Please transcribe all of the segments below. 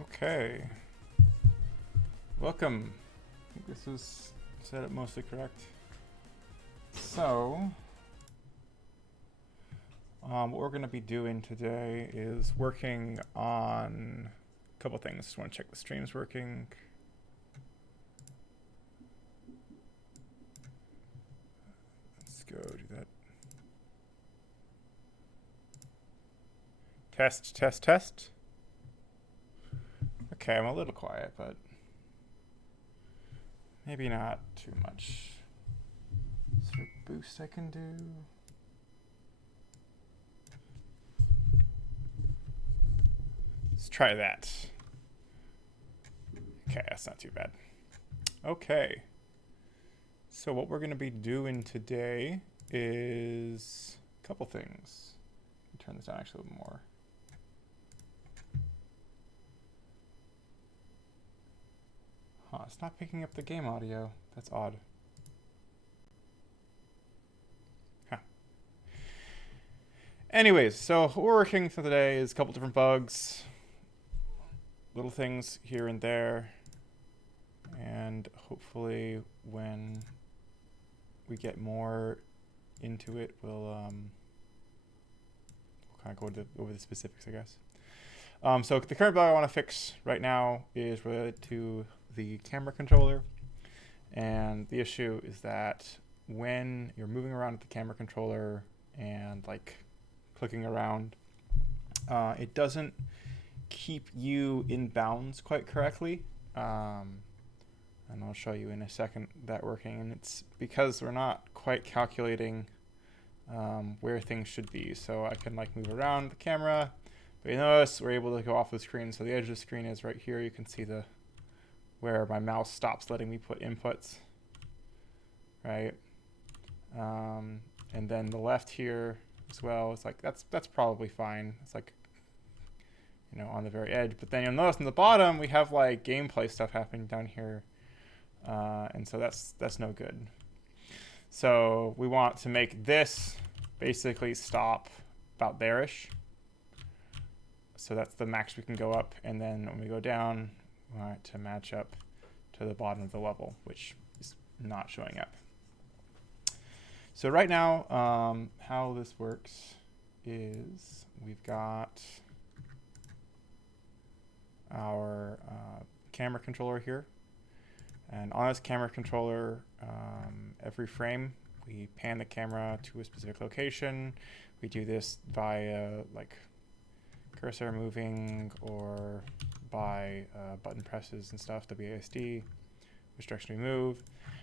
Okay. Welcome. I think this was set up mostly correct. So, what we're going to be doing today is working on a couple things. Just want to check the stream's working. Let's go do that. Test, test, test. Okay, I'm a little quiet, but maybe not too much. Is there a boost I can do? Let's try that. Okay, that's not too bad. Okay. So what we're going to be doing today is a couple things. Let me turn this down actually a little more. It's not picking up the game audio. That's odd. Huh. Anyways, so what we're working for today is a couple different bugs. Little things here and there. And hopefully when we get more into it, we'll kind of go over the specifics, I guess. So the current bug I want to fix right now is related to the camera controller. And the issue is that when you're moving around with the camera controller and like clicking around, it doesn't keep you in bounds quite correctly. And I'll show you in a second that working. And it's because we're not quite calculating where things should be. So I can like move around the camera, but you notice we're able to go off the screen. So the edge of the screen is right here. You can see where my mouse stops letting me put inputs, right? And then the left here as well. It's like that's probably fine. It's like, you know, on the very edge. But then you'll notice on the bottom we have like gameplay stuff happening down here, and so that's no good. So we want to make this basically stop about there-ish. So that's the max we can go up, and then when we go down, we want it to match up to the bottom of the level, which is not showing up. So right now, how this works is we've got our camera controller here. And on this camera controller, every frame, we pan the camera to a specific location. We do this via like cursor moving or by button presses and stuff, WASD, which direction we move.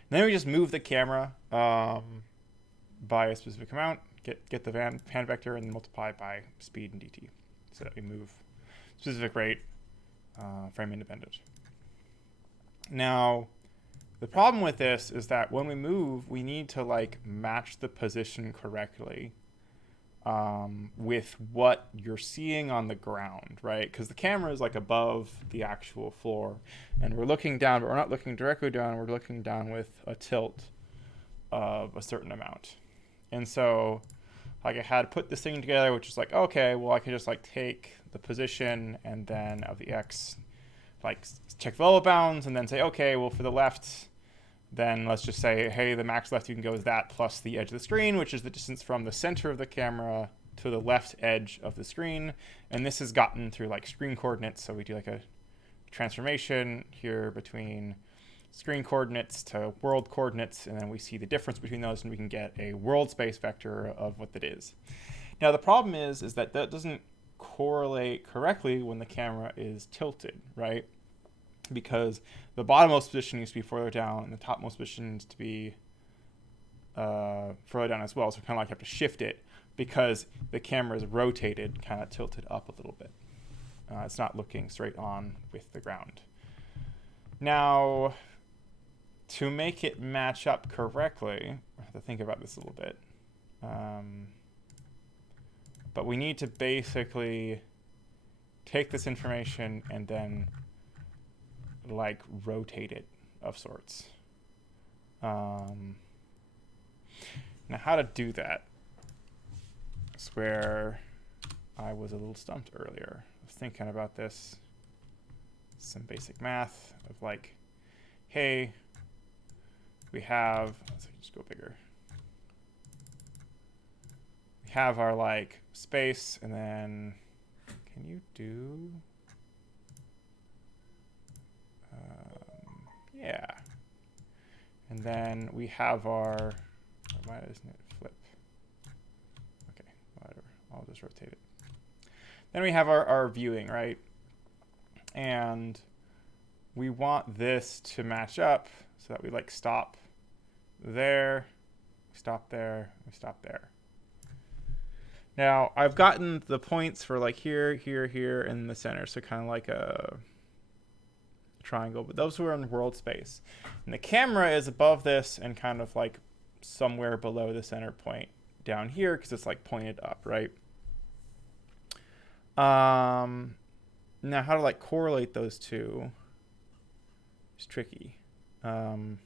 And then we just move the camera by a specific amount, get the pan vector, and multiply by speed and DT so that we move specific rate, frame independent. Now, the problem with this is that when we move, we need to like match the position correctly with what you're seeing on the ground, right? Because the camera is like above the actual floor, and we're looking down, but we're not looking directly down. We're looking down with a tilt of a certain amount. And so like I had put this thing together, which is like, okay, well, I can just like take the position and then of the X, like check the level bounds and then say, okay, well, for the left, then let's just say, hey, the max left you can go is that plus the edge of the screen, which is the distance from the center of the camera to the left edge of the screen. And this is gotten through like screen coordinates. So we do like a transformation here between screen coordinates to world coordinates, and then we see the difference between those, and we can get a world space vector of what that is. Now the problem is that doesn't correlate correctly when the camera is tilted, right? Because the bottommost position needs to be further down, and the topmost position needs to be further down as well. So we kind of like have to shift it because the camera is rotated, kind of tilted up a little bit. It's not looking straight on with the ground. Now, to make it match up correctly, I have to think about this a little bit. But we need to basically take this information and then like rotate it of sorts. Now how to do that is where I was a little stumped earlier. I was thinking about this some basic math of like, hey, we have, let's just go bigger. We have our like space, and then can you do, yeah. And then we have our, why doesn't it flip? Okay, whatever, I'll just rotate it. Then we have our viewing, right? And we want this to match up so that we like stop there, stop there, we stop there. Now I've gotten the points for like here, here, here, and the center, so kind of like a triangle, but those were in world space. And the camera is above this and kind of like somewhere below the center point down here because it's like pointed up, right? Now how to like correlate those two is tricky. I'm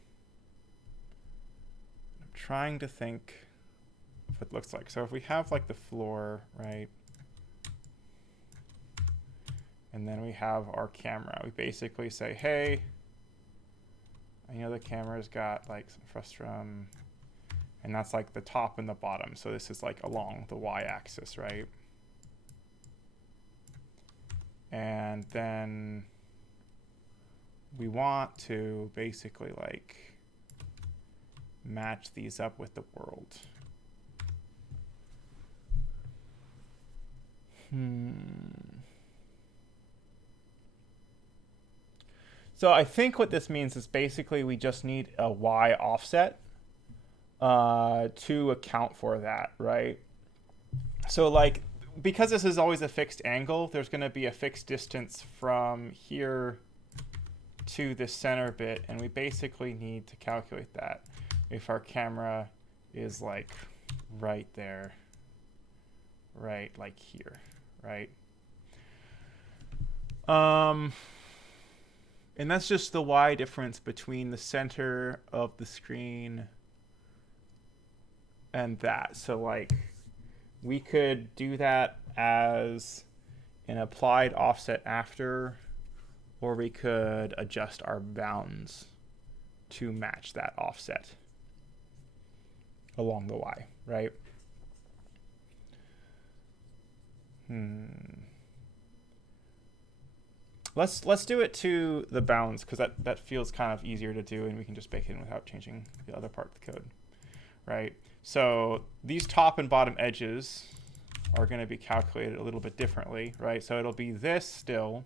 trying to think what it looks like. So if we have like the floor, right? And then we have our camera. We basically say, hey, I know the camera's got like some frustum, and that's like the top and the bottom. So this is like along the y-axis, right? And then we want to basically like match these up with the world. So I think what this means is basically we just need a y offset to account for that, right? So like, because this is always a fixed angle, there's going to be a fixed distance from here to the center bit, and we basically need to calculate that if our camera is like right there, right, like here, right? And that's just the y difference between the center of the screen and that. So like we could do that as an applied offset after, or we could adjust our bounds to match that offset along the y, right? Let's do it to the bounds, because that feels kind of easier to do, and we can just bake it in without changing the other part of the code, right? So these top and bottom edges are going to be calculated a little bit differently, right? So it'll be this still,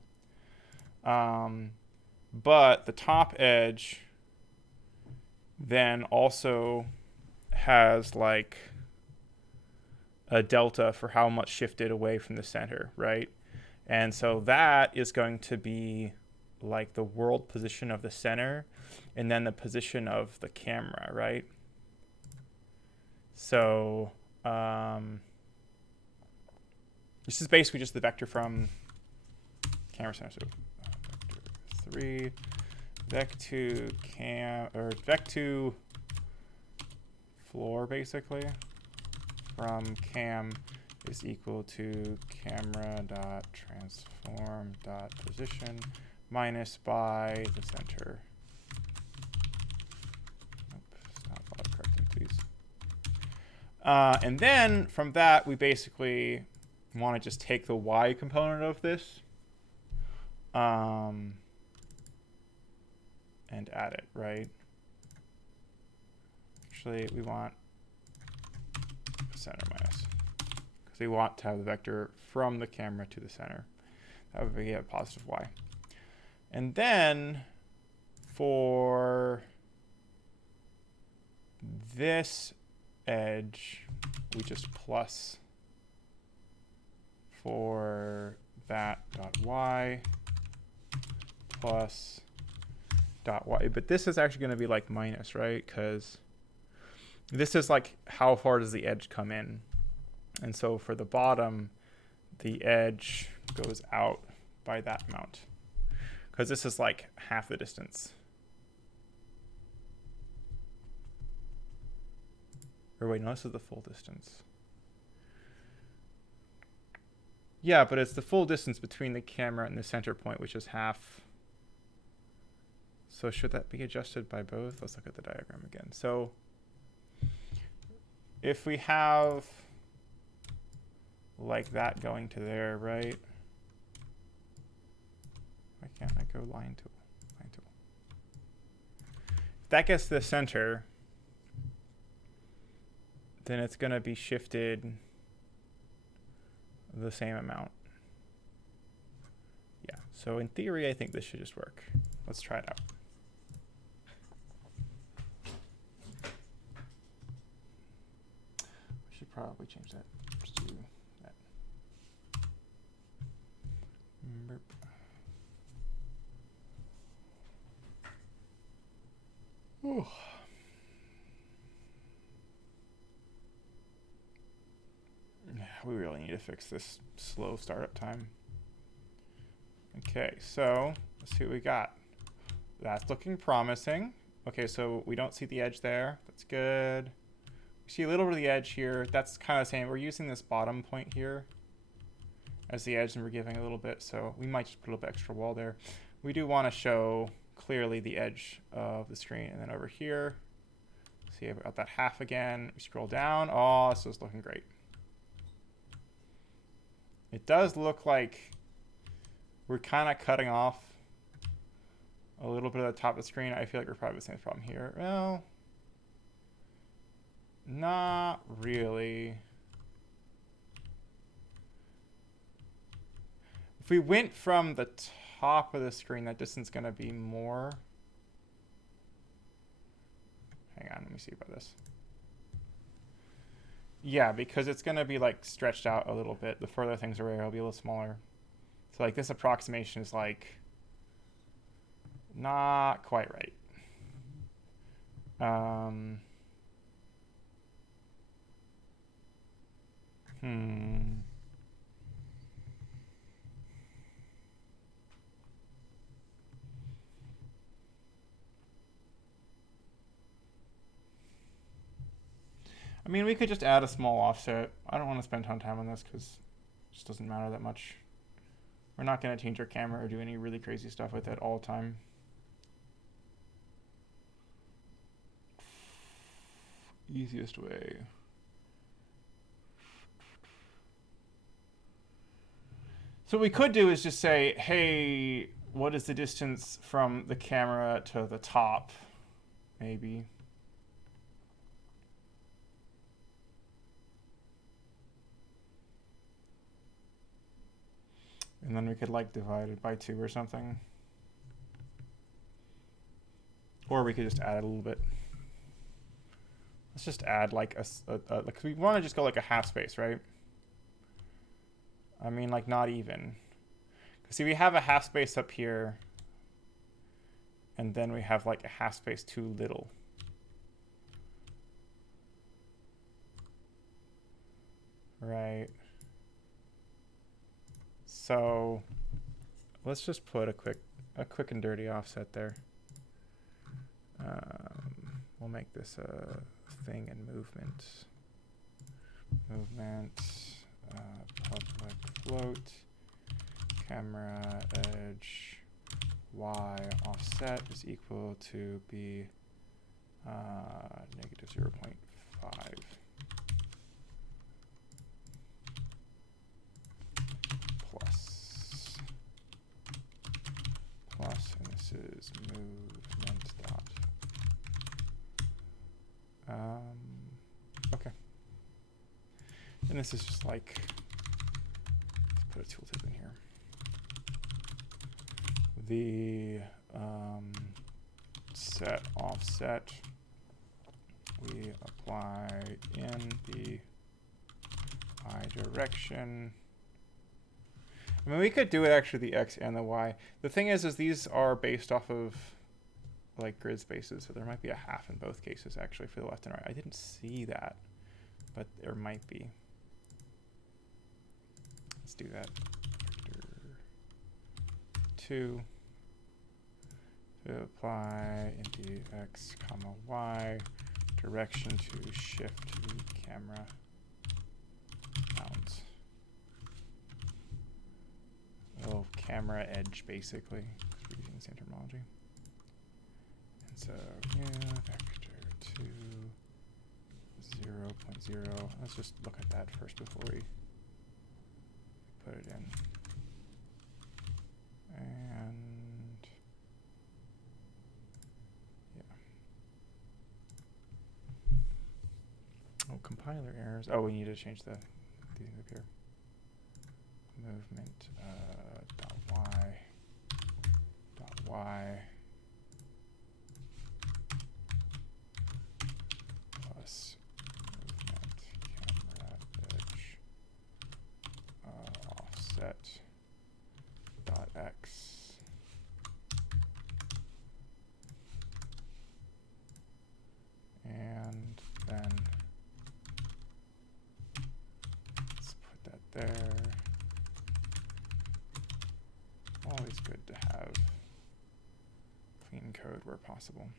but the top edge then also has like a delta for how much shifted away from the center, right? And so that is going to be like the world position of the center and then the position of the camera, right? So this is basically just the vector from camera center. So vector 3, vec2 cam, or vec2 floor basically from cam is equal to camera dot transform dot position minus by the center. Stop autocorrecting, please. And then from that, we basically want to just take the y component of this and add it, right? Actually, we want center minus, because we want to have the vector from the camera to the center. That would be a positive y. And then for this edge, we just plus for that dot y plus dot y. But this is actually going to be like minus, right? Because this is like how far does the edge come in. And so for the bottom, the edge goes out by that amount, because this is like half the distance. Or wait, no, this is the full distance. Yeah, but it's the full distance between the camera and the center point, which is half So should that be adjusted by both? Let's look at the diagram again. So if we have like that going to there, right? Why can't I go line tool? Line tool. If that gets to the center, then it's going to be shifted the same amount. Yeah, so in theory, I think this should just work. Let's try it out. We should probably change that to that. Burp. Ooh. We really need to fix this slow startup time. Okay, so let's see what we got. That's looking promising. Okay, so we don't see the edge there. That's good. We see a little bit of the edge here. That's kind of the same. We're using this bottom point here as the edge, and we're giving a little bit, so we might just put a little bit extra wall there. We do want to show clearly the edge of the screen, and then over here, see I've got that half again. We scroll down. Oh, this is looking great. It does look like we're kind of cutting off a little bit of the top of the screen. I feel like we're probably the same problem here. Well, not really. If we went from the top of the screen, that distance is going to be more. Hang on, let me see about this. Yeah, because it's going to be like stretched out a little bit. The further things away, it'll be a little smaller. So like this approximation is like not quite right. I mean, we could just add a small offset. I don't want to spend a ton of time on this because it just doesn't matter that much. We're not going to change our camera or do any really crazy stuff with it all the time. Easiest way. So what we could do is just say, hey, what is the distance from the camera to the top? Maybe. And then we could like divide it by 2 or something. Or we could just add a little bit. Let's just add like like we want to just go like a half space, right? I mean, like not even. See, we have a half space up here. And then we have like a half space too little. Right. So let's just put a quick and dirty offset there. We'll make this a thing in movement. Public float, camera edge, y offset is equal to be negative 0.5. Plus, and this is movement dot. Okay. And this is just like, let's put a tooltip in here. The set offset we apply in the I direction. I mean, we could do it actually the X and the Y. The thing is these are based off of like grid spaces, so there might be a half in both cases actually for the left and right. I didn't see that, but there might be. Let's do that. 2 to apply into X comma Y direction to shift the camera mounts. Oh, camera edge basically, because we're using the same terminology. So yeah, vector 2, 0.0. Let's just look at that first before we put it in. And yeah. Oh, compiler errors. Oh, we need to change the thing up here. Movement dot y plus movement camera edge offset dot x and then let's put that there. Always good to have clean code where possible.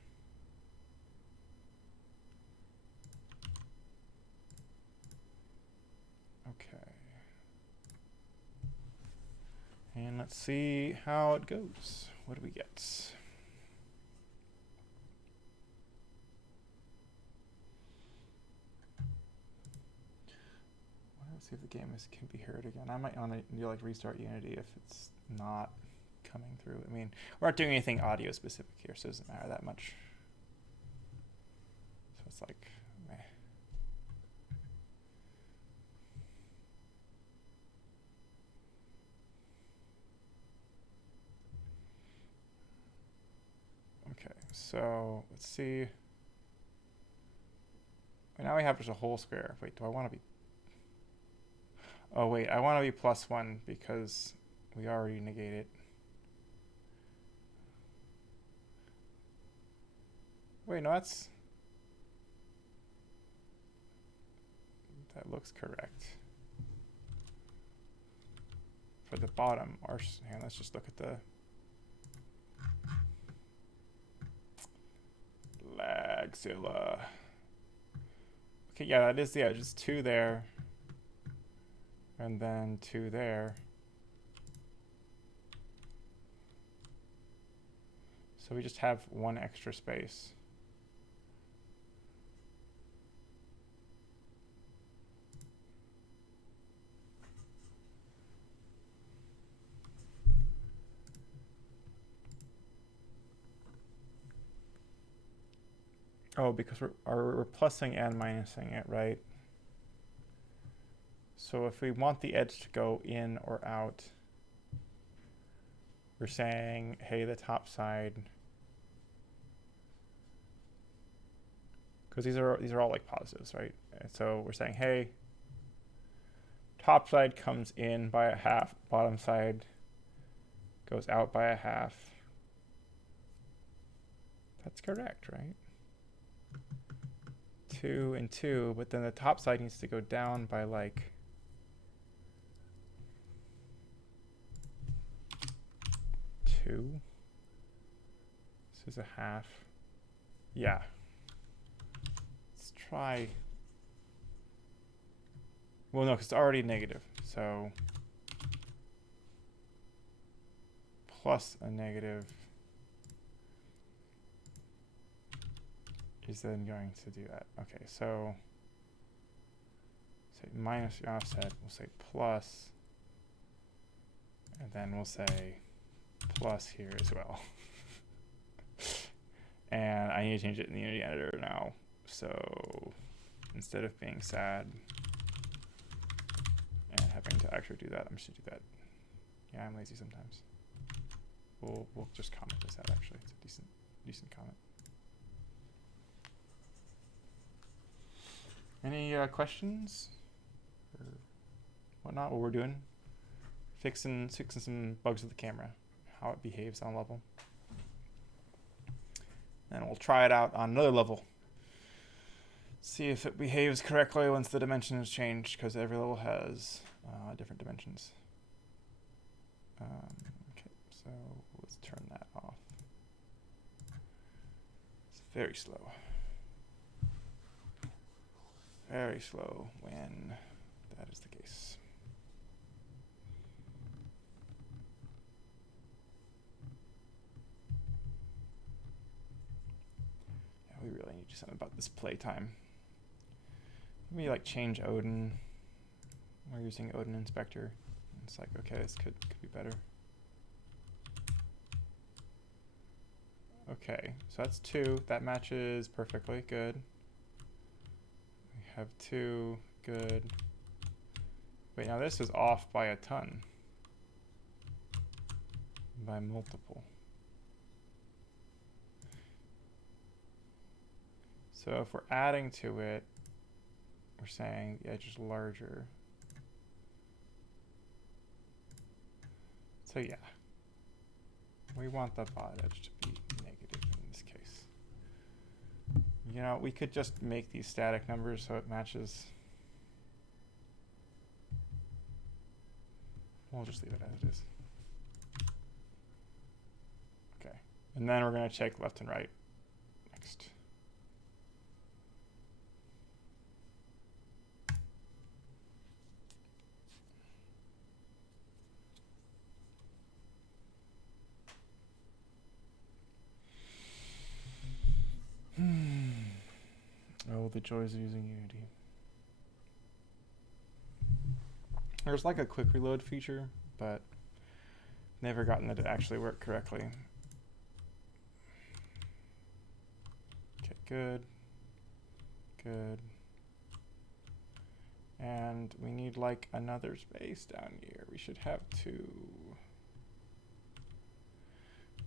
Okay. And let's see how it goes. What do we get? Let's see if the game can be heard again. I might want to like restart Unity if it's not coming through. I mean, we're not doing anything audio specific here, so it doesn't matter that much. So it's like, meh. Okay, so let's see. Now we have just a whole square. Wait, do I want to be? Oh wait, I want to be +1 because we already negate it. Wait, no, that looks correct. For the bottom, and let's just look at the Lagzilla. Okay, yeah, that is the edge. It's 2 there. And then 2 there. So we just have 1 extra space. Oh, because we're plussing and minusing it, right? So if we want the edge to go in or out, we're saying, hey, the top side, because these are all like positives, right? And so we're saying, hey, top side comes in by a half, bottom side goes out by a half. That's correct, right? 2 and 2, but then the top side needs to go down by like 2. This is a half. Yeah. Let's try. Well, no, because it's already negative. So plus a negative is then going to do that. Okay, so say minus the offset, we'll say plus, and then we'll say plus here as well. And I need to change it in the Unity editor now. So instead of being sad and having to actually do that, I'm just gonna do that. Yeah, I'm lazy sometimes. We'll just comment this out actually. It's a decent comment. Any questions or whatnot? What we're doing? Fixing some bugs with the camera, how it behaves on level. And we'll try it out on another level. See if it behaves correctly once the dimension is changed, because every level has different dimensions. Okay, so let's turn that off. It's very slow. Very slow when that is the case. something about this playtime. Maybe like change Odin. We're using Odin Inspector. It's like, okay, this could be better. Okay, so that's 2. That matches perfectly. Good. We have 2. Good. Wait, now this is off by a ton. By multiple. So if we're adding to it, we're saying the edge is larger. So yeah, we want the bot edge to be negative in this case. You know, we could just make these static numbers so it matches. We'll just leave it as it is. Okay, and then we're going to check left and right next. Oh, the joys of using Unity. There's like a quick reload feature, but never gotten it to actually work correctly. Okay, good. Good. And we need like another space down here. We should have 2.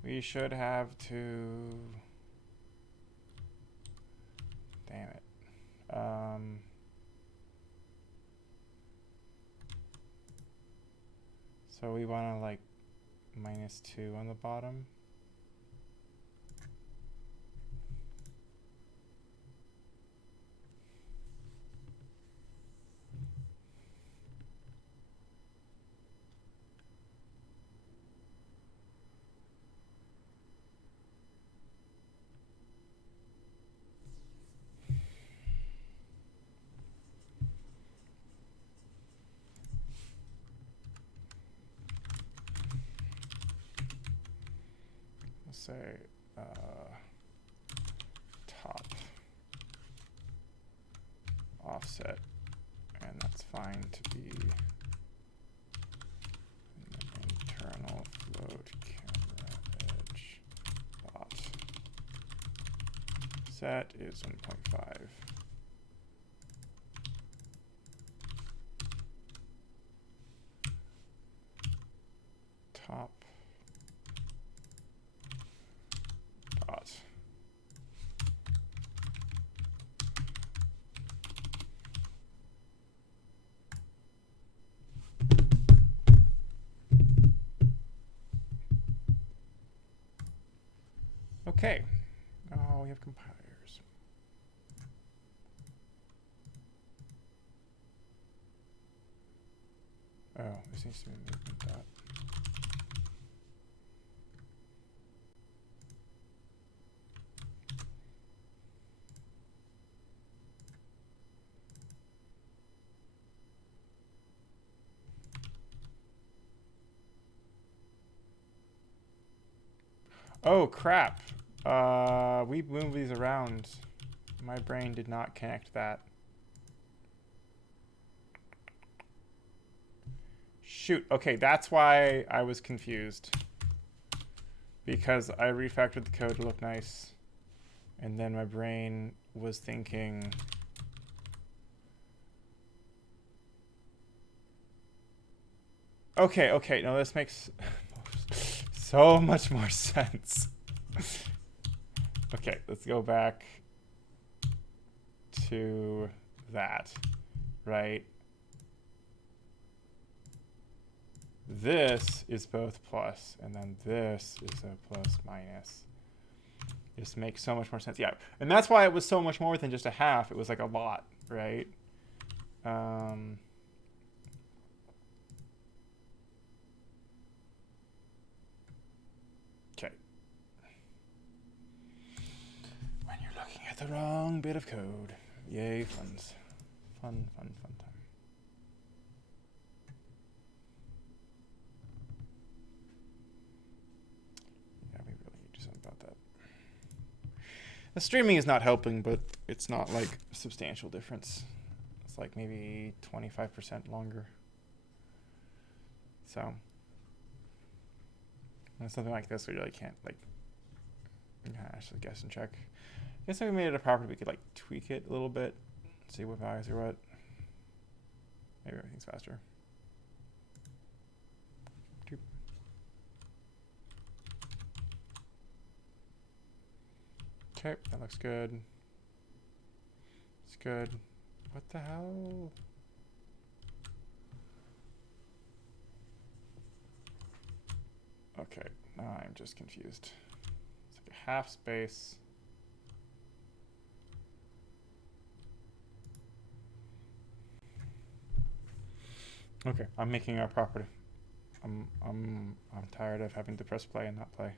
We should have 2. Damn it. So we want to like -2 on the bottom. Say top offset, and that's fine to be an internal float camera edge bot. Set is 1.5. Top dot. Okay. Oh, we have compilers. Oh, this needs to be movement dot. Oh, crap. We moved these around. My brain did not connect that. Shoot. Okay, that's why I was confused. Because I refactored the code to look nice. And then my brain was thinking... Okay, okay. No, this makes so much more sense. Okay, let's go back to that, right? This is both plus, and then this is a plus minus. This makes so much more sense. Yeah, and that's why it was so much more than just a half. It was like a lot, right? Okay. When you're looking at the wrong bit of code. Yay, funs. Fun, fun, fun time. Yeah, we really need to do something about that. The streaming is not helping, but it's not like a substantial difference. It's like maybe 25% longer. So, and something like this, we really can't like actually guess and check. I guess if we made it a property, we could like tweak it a little bit, see what values are what. Maybe everything's faster. Okay, that looks good. It's good. What the hell? Okay, now I'm just confused. It's like a half space. Okay, I'm making our property. I'm tired of having to press play and not play.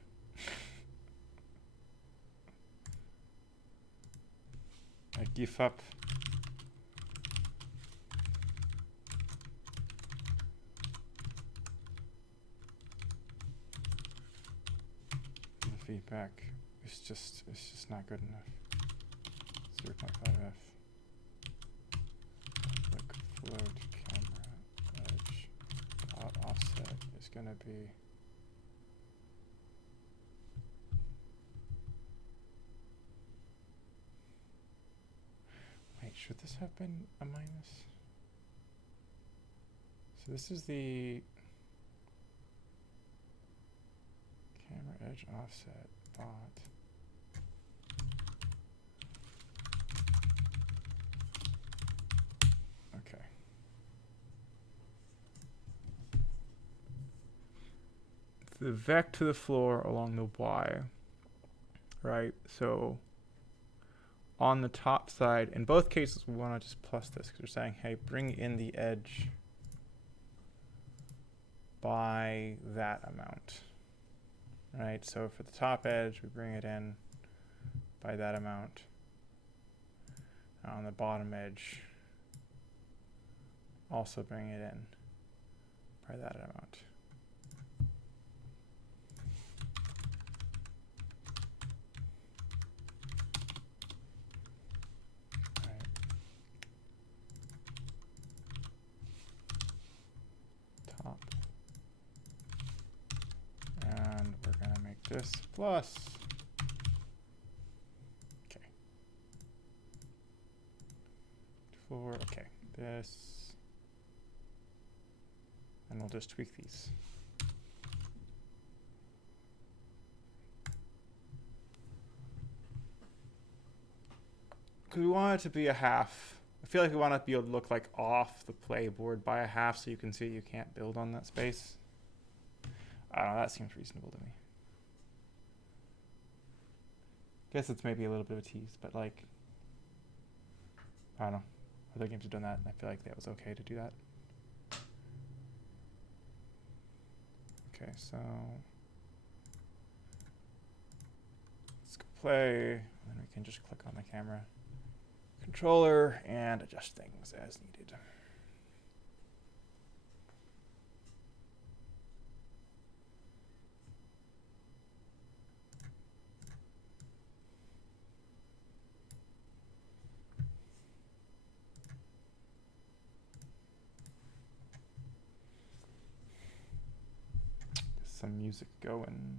I give up. The feedback is just not good enough. 0.5 f. Like float camera edge offset is gonna be. Wait, should this have been a minus? So this is the camera edge offset bot. Okay. The vec to the floor along the Y, right? So on the top side, in both cases, we want to just plus this because we're saying, hey, bring in the edge by that amount, right? So for the top edge, we bring it in by that amount. On the bottom edge, also bring it in by that amount. And we're going to make this plus. Okay. Okay, this. And we'll just tweak these. Because we want it to be a half. I feel like we want it to be able to look like off the playboard by a half so you can see you can't build on that space. I don't know, that seems reasonable to me. Guess it's maybe a little bit of a tease, but like, I don't know. Other games have done that, and I feel like that was okay to do that. Okay, so let's go play, and then we can just click on the camera controller and adjust things as needed. Some music going.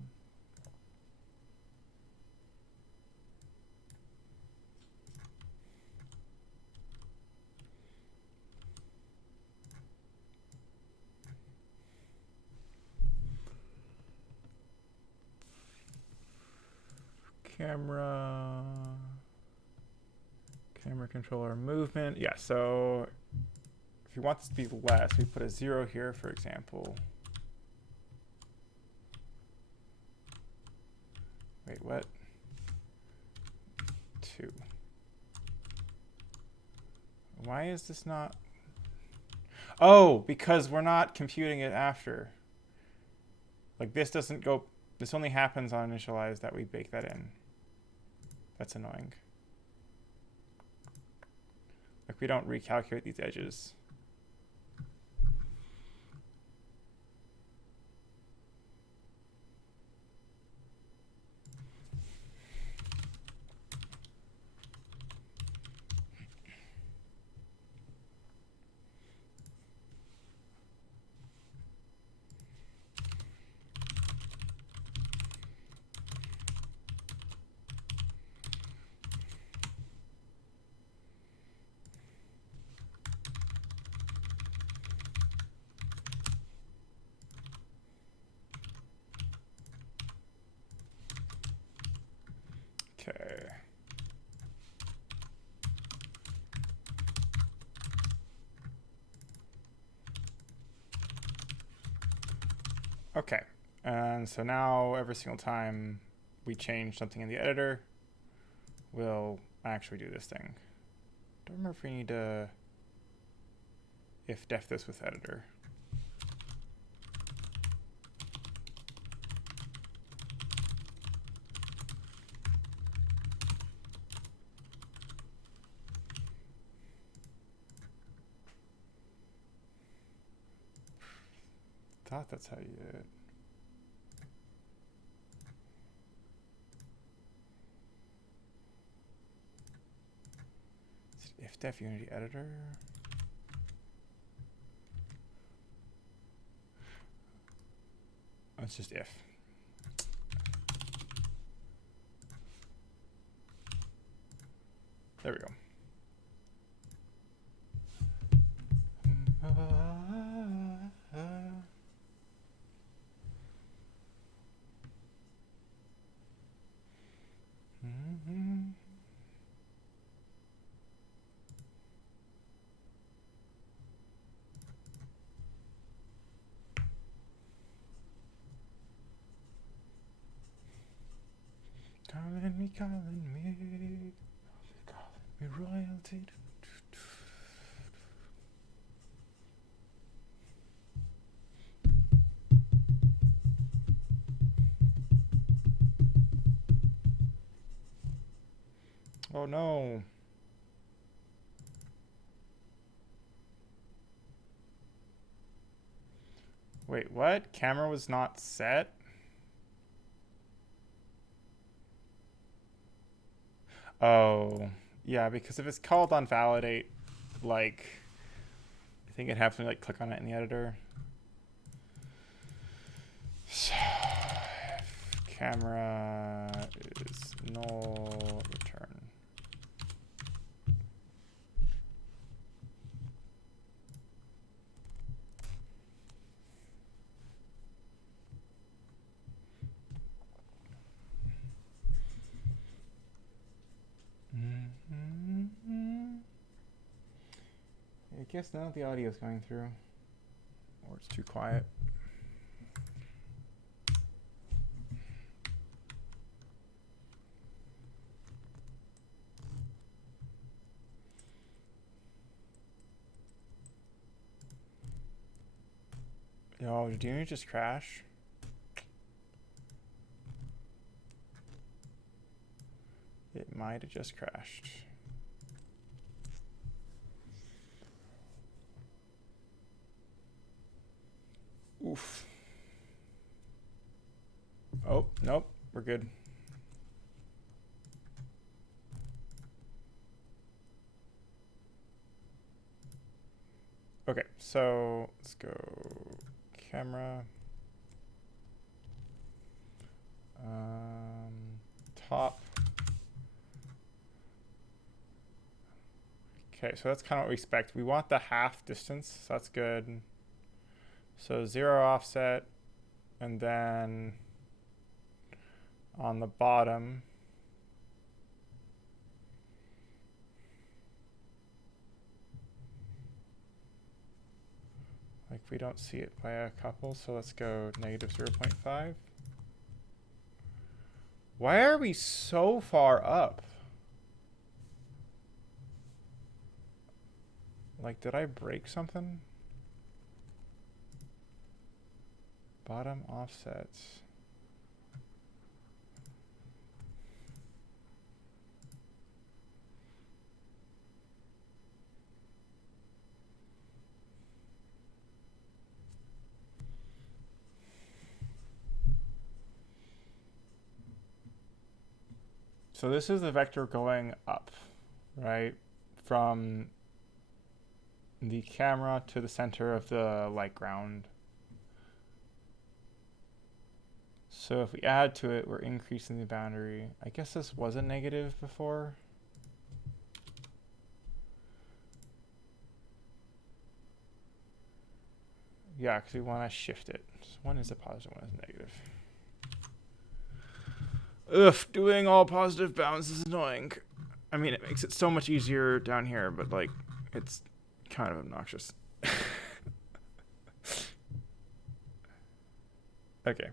Camera controller movement. Yeah, so if you want this to be less, we put a 0 here, for example. Wait, what? 2. Why is this not? Oh, because we're not computing it after. Like this doesn't go, this only happens on initialize that we bake that in. That's annoying. Like we don't recalculate these edges. Okay. And so now every single time we change something in the editor, we'll actually do this thing. Don't remember if we need to if def this with editor. Thought that's how you did it. If def unity editor. Oh, it's just if. There we go. Calling me royalty. Oh no. Wait, what? Camera was not set? Oh, yeah, because if it's called on validate, like, I think it'd have to like click on it in the editor. So, if camera is null, return. I guess none of the audio is going through, or it's too quiet. Yo, did you just crash? It might have just crashed. Oof. Oh, nope, we're good. Okay, so let's go camera. Top. Okay, so that's kind of what we expect. We want the half distance, so that's good. So 0 offset, and then on the bottom, like we don't see it by a couple, so let's go negative 0.5. Why are we so far up? Like, did I break something? Bottom offsets. So this is the vector going up, right? From the camera to the center of the light ground. So if we add to it, we're increasing the boundary. I guess this was a negative before. Yeah, because we want to shift it. So one is a positive, one is a negative. Ugh, doing all positive bounds is annoying. I mean, it makes it so much easier down here, but like, it's kind of obnoxious. Okay.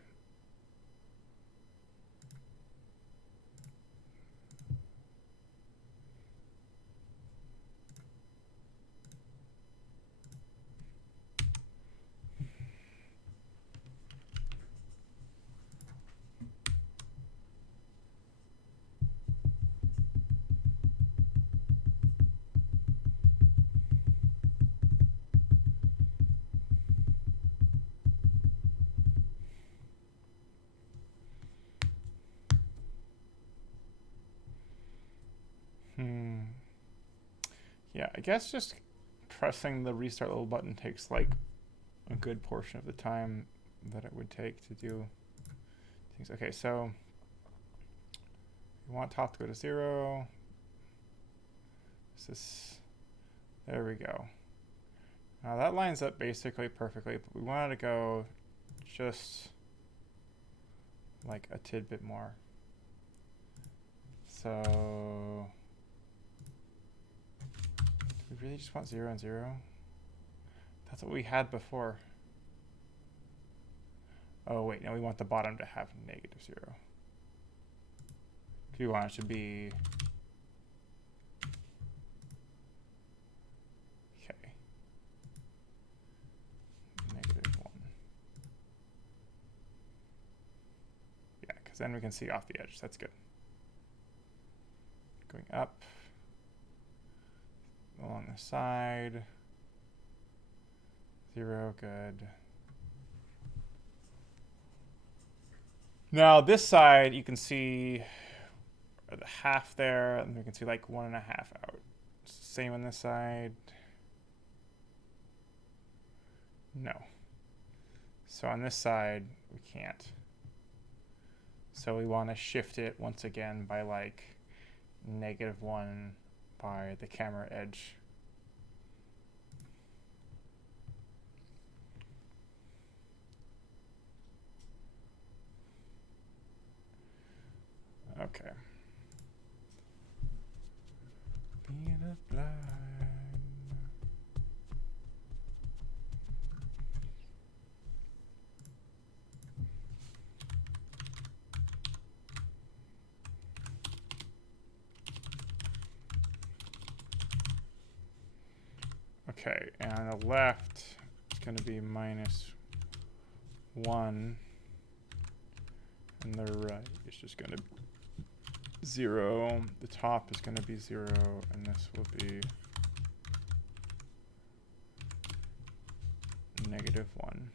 Yeah, I guess just pressing the restart little button takes like a good portion of the time that it would take to do things. Okay, so we want top to go to 0. There we go. Now that lines up basically perfectly, but we wanted to go just like a tidbit more. So do we really just want 0 and 0? That's what we had before. Oh wait, now we want the bottom to have -0. We want it to be okay. -1. Yeah, because then we can see off the edge. That's good. Going up along the side. 0, good. Now this side, you can see the half there, and we can see like 1.5 out. Same on this side. No. So on this side, we can't. So we want to shift it once again by like -1 by the camera edge. Okay. Being blind. Okay, and on the left, it's going to be -1. And the right is just going to be 0. The top is going to be 0, and this will be -1.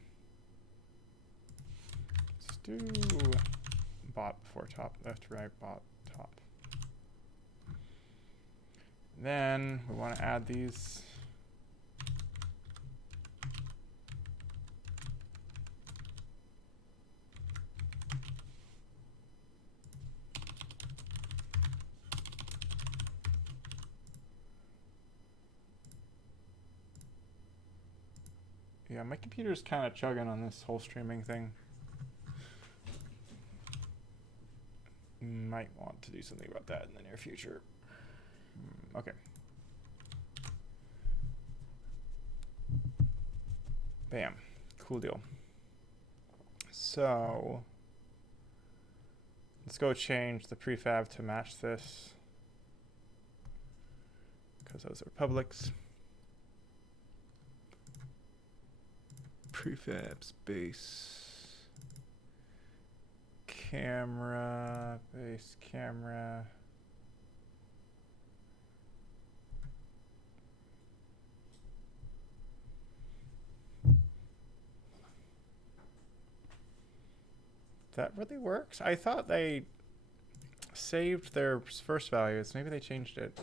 Let's do bot before top, left, right, bot, top. Then we want to add these. Yeah, my computer's kind of chugging on this whole streaming thing. Might want to do something about that in the near future. Okay. Bam. Cool deal. So let's go change the prefab to match this, because those are publics. Prefab space camera base camera. That really works? I thought they saved their first values. Maybe they changed it.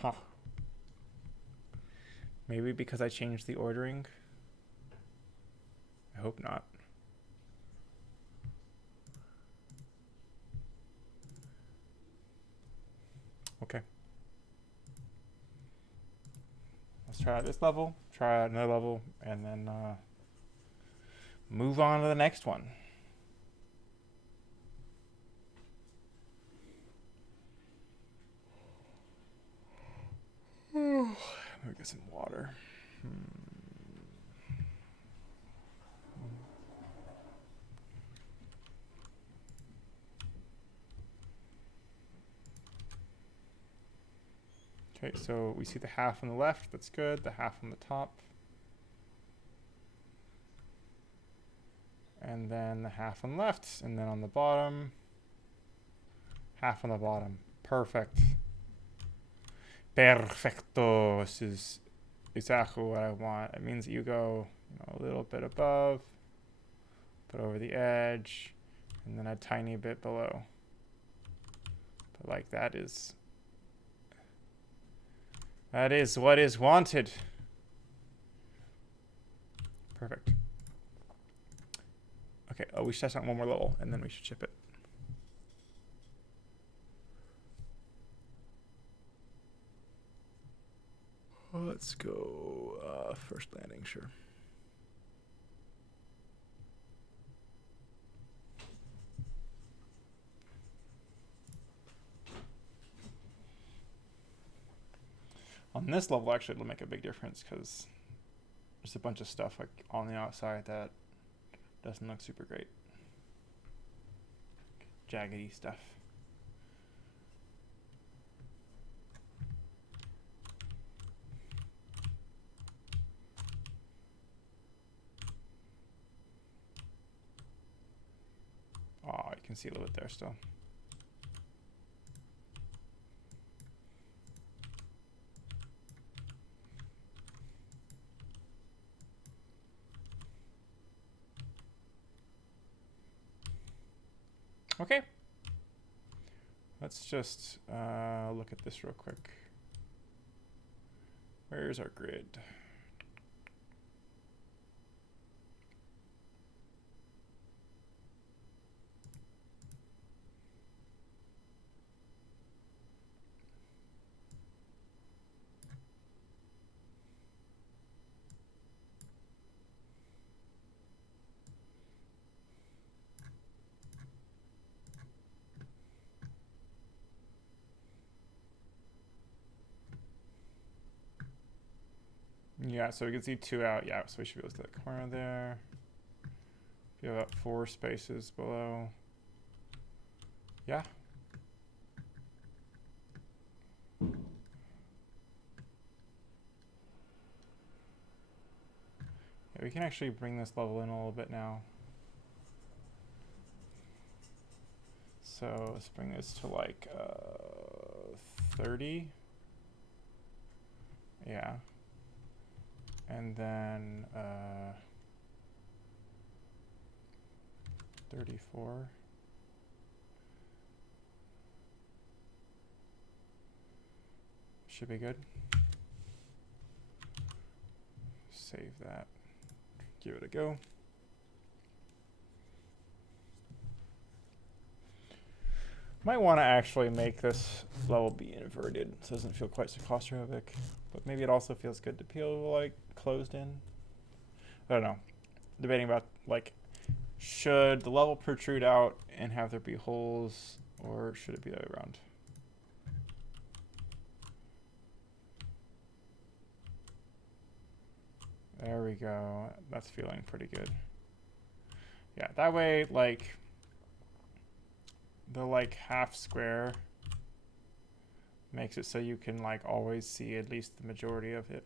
Huh. Maybe because I changed the ordering? I hope not. Okay. Let's try out this level, try out another level, and then move on to the next one. Let me get some water. Okay, so we see the half on the left. That's good. The half on the top. And then the half on the left. And then on the bottom, half on the bottom. Perfect. Perfecto. This is exactly what I want. It means that you go, you know, a little bit above, put over the edge, and then a tiny bit below. But like that is what is wanted. Perfect. Okay, oh, we should test on one more level, and then we should ship it. Let's go first landing, sure. On this level, actually, it'll make a big difference because there's a bunch of stuff like on the outside that doesn't look super great. Jaggedy stuff. Oh, you can see a little bit there still. Okay. Let's just look at this real quick. Where's our grid? Yeah, so we can see 2 out. Yeah, so we should be able to see that corner there. You have about 4 spaces below. Yeah. Yeah, we can actually bring this level in a little bit now. So let's bring this to like 30. Yeah. And then 34. Should be good. Save that. Give it a go. Might want to actually make this level be inverted so it doesn't feel quite so claustrophobic. But maybe it also feels good to feel like closed in. I don't know. Debating about like, should the level protrude out and have there be holes, or should it be the other way around? There we go. That's feeling pretty good. Yeah, that way, like, the like half square makes it so you can like always see at least the majority of it.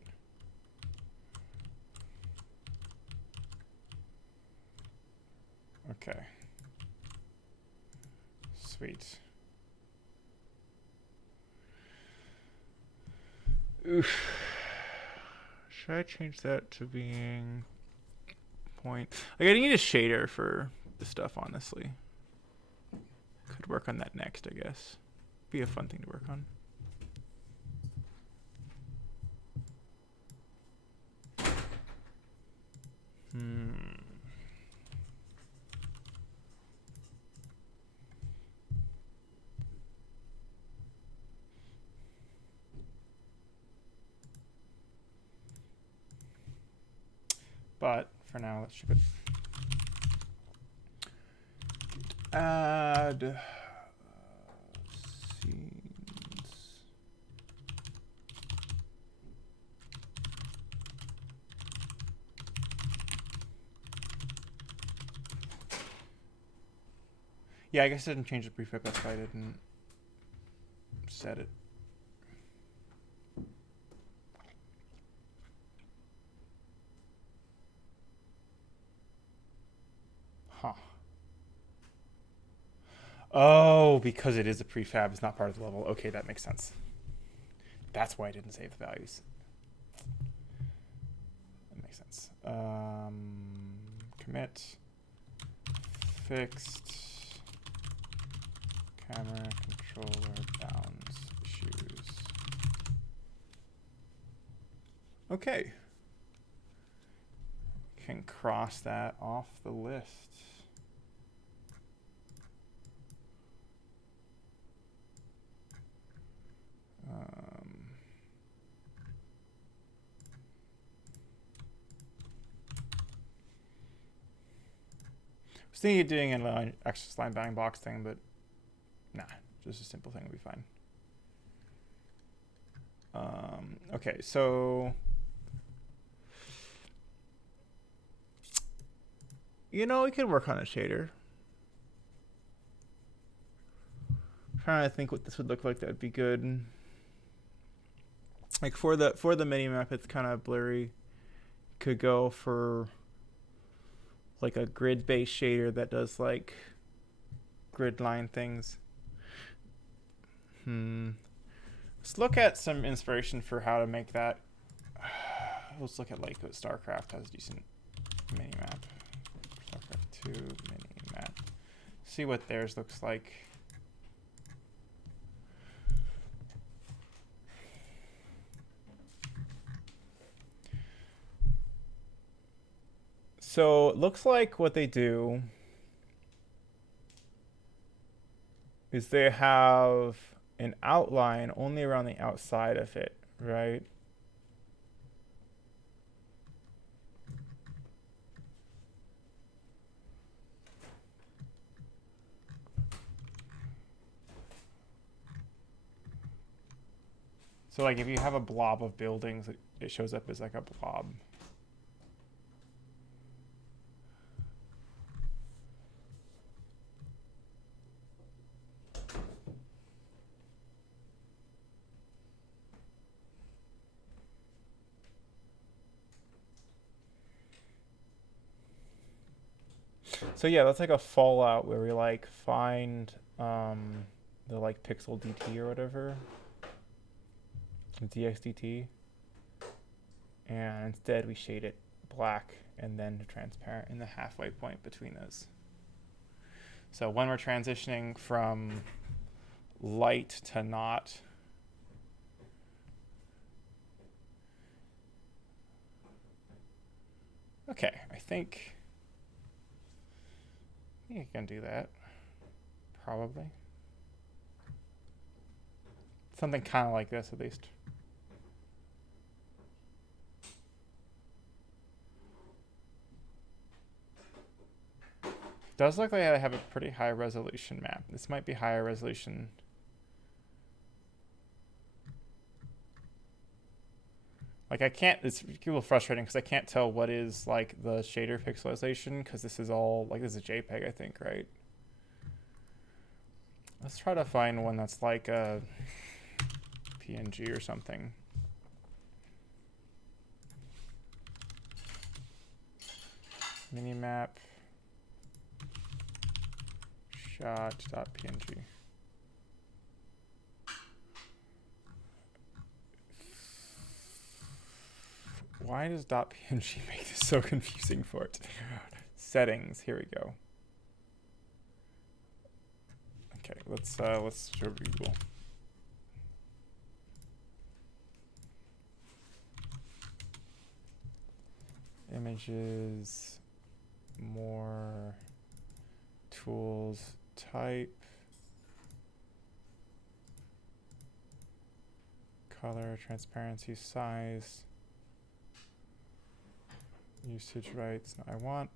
Okay. Sweet. Oof. Should I change that to being point? Like, I need a shader for the stuff, honestly. Could work on that next, I guess. Be a fun thing to work on. But for now, let's ship it. Add scenes. Yeah, I guess it didn't change the prefix. That's why I didn't set it. Huh. Oh, because it is a prefab, it's not part of the level. Okay, that makes sense. That's why I didn't save the values. That makes sense. Commit fixed camera controller bounds issues. Okay. Can cross that off the list. I was thinking of doing an access line bounding box thing, but nah, just a simple thing would be fine. Okay, so you know, we could work on a shader. I'm trying to think what this would look like that would be good. Like for the mini map, it's kind of blurry. Could go for like a grid-based shader that does like grid line things. Let's look at some inspiration for how to make that. Let's look at like what StarCraft has a decent mini map. StarCraft 2 mini map. See what theirs looks like. So it looks like what they do is they have an outline only around the outside of it, right? So like if you have a blob of buildings, it shows up as like a blob. So yeah, that's like a Fallout where we like find the like pixel DT or whatever, DXDT, and instead we shade it black and then transparent in the halfway point between those. So when we're transitioning from light to not, okay, I think you can do that, probably. Something kind of like this, at least. Does look like I have a pretty high resolution map. This might be higher resolution. Like I can't, it's a little frustrating because I can't tell what is like the shader pixelization because this is all, like this is a JPEG, I think, right? Let's try to find one that's like a PNG or something. Minimap shot.png. Why does .png make this so confusing for it? Settings, here we go. Okay, let's show Google. Images, more tools, type, color, transparency, size, usage rights. No, I want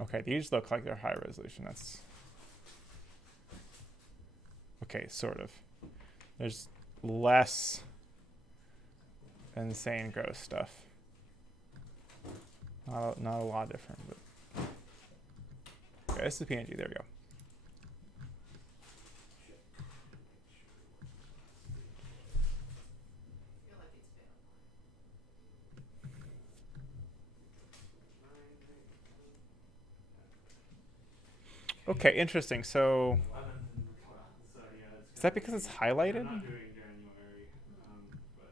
okay, these look like they're high resolution. That's okay, sort of. There's less insane gross stuff. Not a lot different, but okay, this is PNG. There we go. Okay, interesting. So 11th and 12th. So yeah, it's is gonna that because it's be. And I'm highlighted? not doing January, but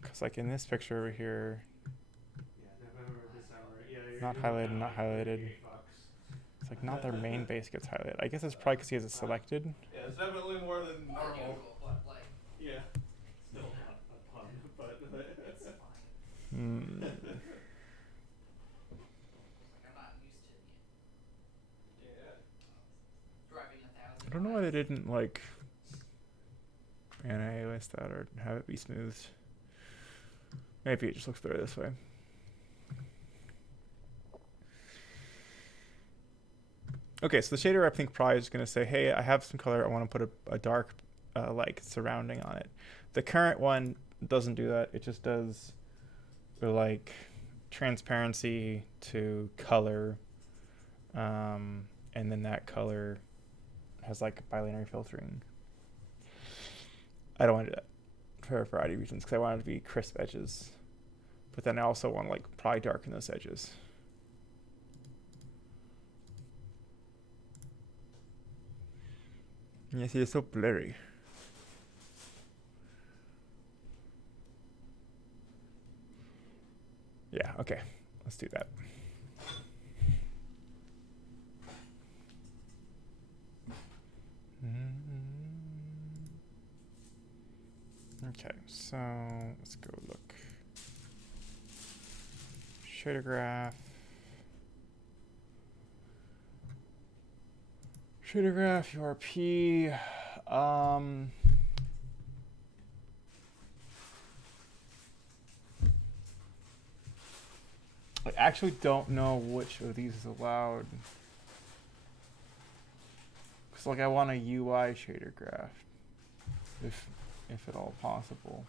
Because like in this picture over here, yeah, November, December. Yeah, not you're looking highlighted, at not like highlighted. $38. It's like not their main base gets highlighted. I guess it's So probably because he has it selected. yeah, it's definitely more than More than normal. usual, but like, Yeah, still not a ton, but it's fine. Hmm. Like I'm not used to yeah. driving I 1,000 don't know why they miles. didn't like list that or have it be smoothed. Maybe it just looks better this way. Okay, so the shader I think probably is going to say, hey, I have some color. I want to put a dark like surrounding on it. The current one doesn't do that. It just does like transparency to color, and then that color has like bilinear filtering. I don't want to do that for a variety of reasons because I want it to be crisp edges, but then I also want to like probably darken those edges. Yeah, see, it's so blurry. Yeah, okay, let's do that. Okay, so let's go look. Shader graph. Shader graph, URP. I actually don't know which of these is allowed. Cause like I want a UI shader graph, if at all possible.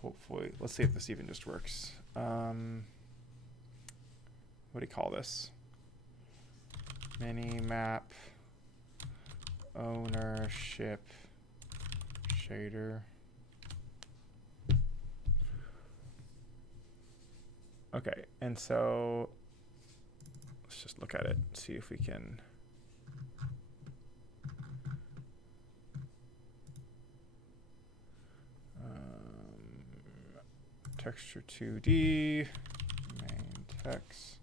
Hopefully, let's see if this even just works. What do you call this? Mini map ownership shader. Okay, and so let's just look at it, see if we can. Texture 2D, main text.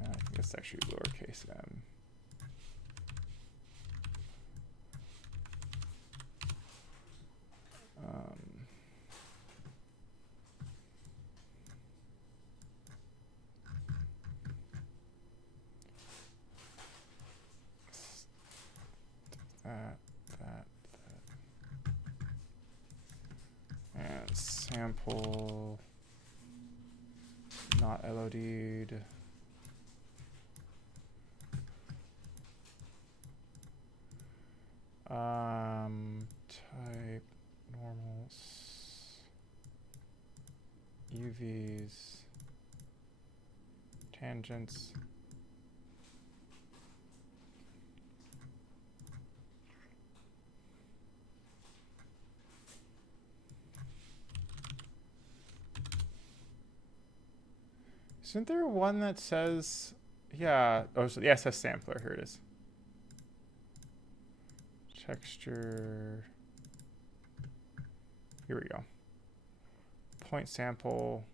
I think it's actually lowercase m. That. And sample not LOD'd. Type normals, UVs, tangents. Isn't there one that says, yeah, oh, so the SS sampler, here it is. Texture, here we go. Point sample,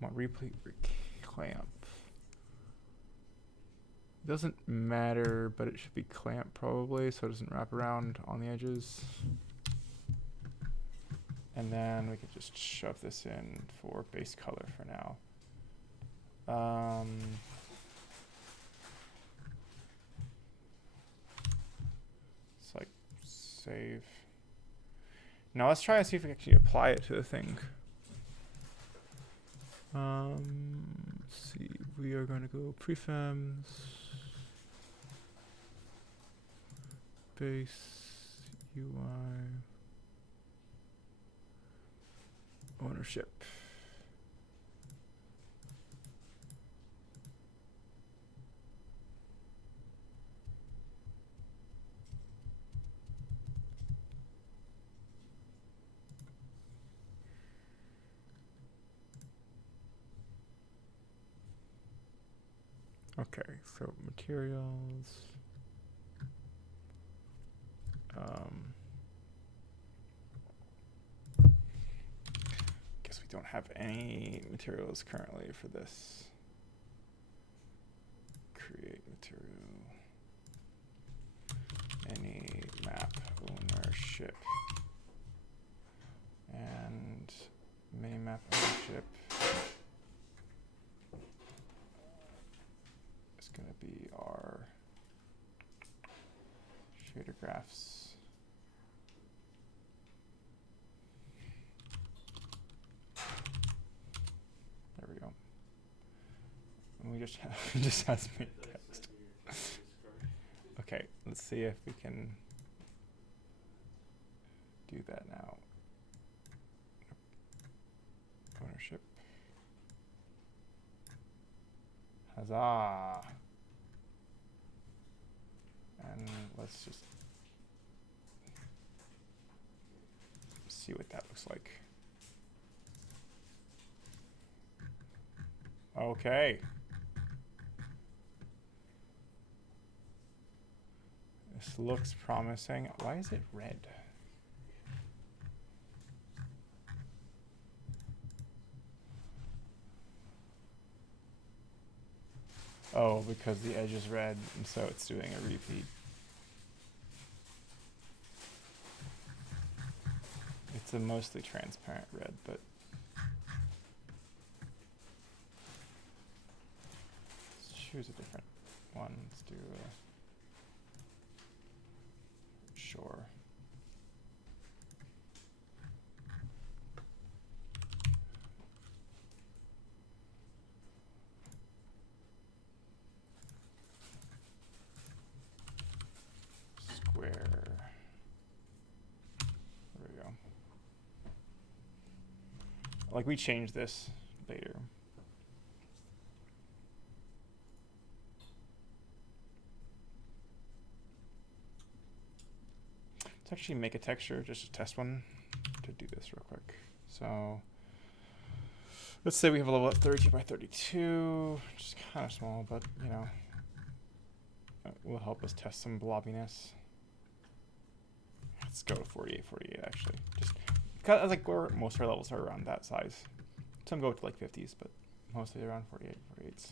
want replete clamp. Doesn't matter, but it should be clamp probably, so it doesn't wrap around on the edges. And then we could just shove this in for base color for now. It's like save. Now let's try and see if we can actually apply it to the thing. Let's see, we are going to go prefems, base, UI, ownership. Okay, so materials. Guess we don't have any materials currently for this. Create material. Any map ownership. And minimap ownership is going to be our shader graphs. There we go. And we just have it just has me text. Okay, let's see if we can do that now. Ownership. Huzzah! And let's just see what that looks like. Okay. This looks promising. Why is it red? Oh, because the edge is red, and so it's doing a repeat. It's a mostly transparent red, but let's choose a different one. Let's do a shore. Square. There we go. Like, we change this later. Let's actually make a texture, just to test one, to do this real quick. So let's say we have a level at 32 by 32, which is kind of small, but you know, it will help us test some blobbiness. Let's go to 48, 48 actually. Just because like most of our levels are around that size. Some go to like 50s, but mostly around 48, 48s.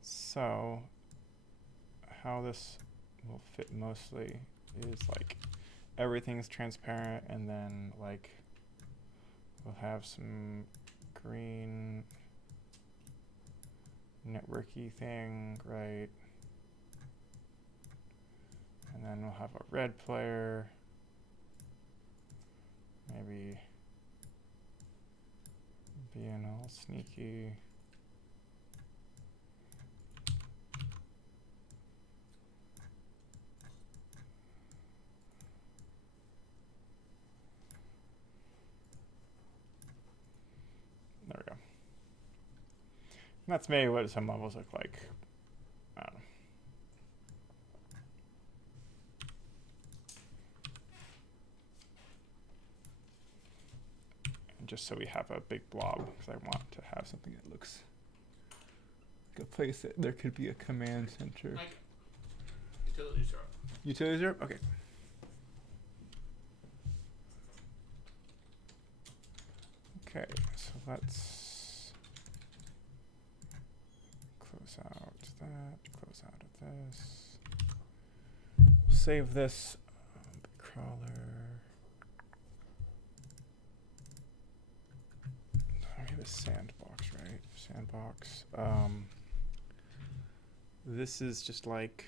So how this will fit mostly is like everything's transparent, and then like we'll have some green networky thing, right? And then we'll have a red player, maybe being all sneaky. There we go. And that's maybe what some levels look like. I don't know. And just so we have a big blob, because I want to have something that looks like a place that there could be a command center. Like, utilities are up. Utilities are up? Okay. Okay, so let's close out that, close out of this. Save this crawler. We have a sandbox, right? Sandbox. This is just like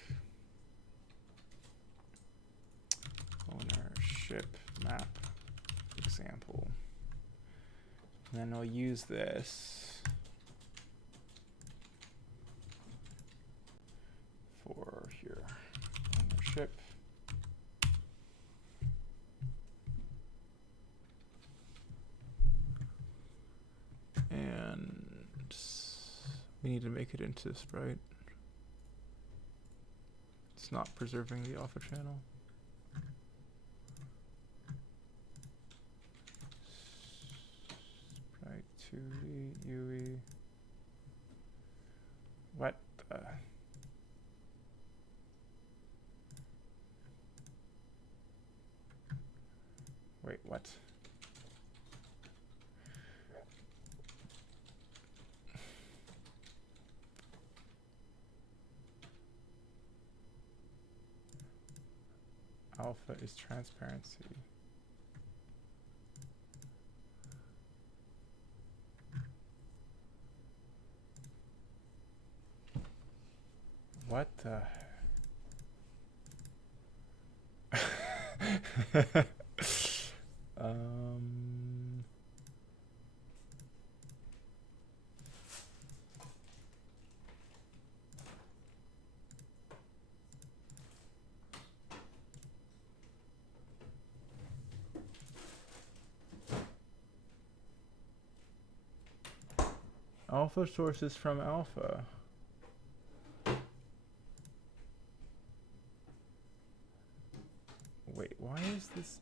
ownership map example. And then I'll use this for here, ownership. And we need to make it into sprite. It's not preserving the alpha channel. Sprite 2D UE. What? Wait, what? Alpha is transparency. What the? um. Alpha sources from alpha. Wait, why is this?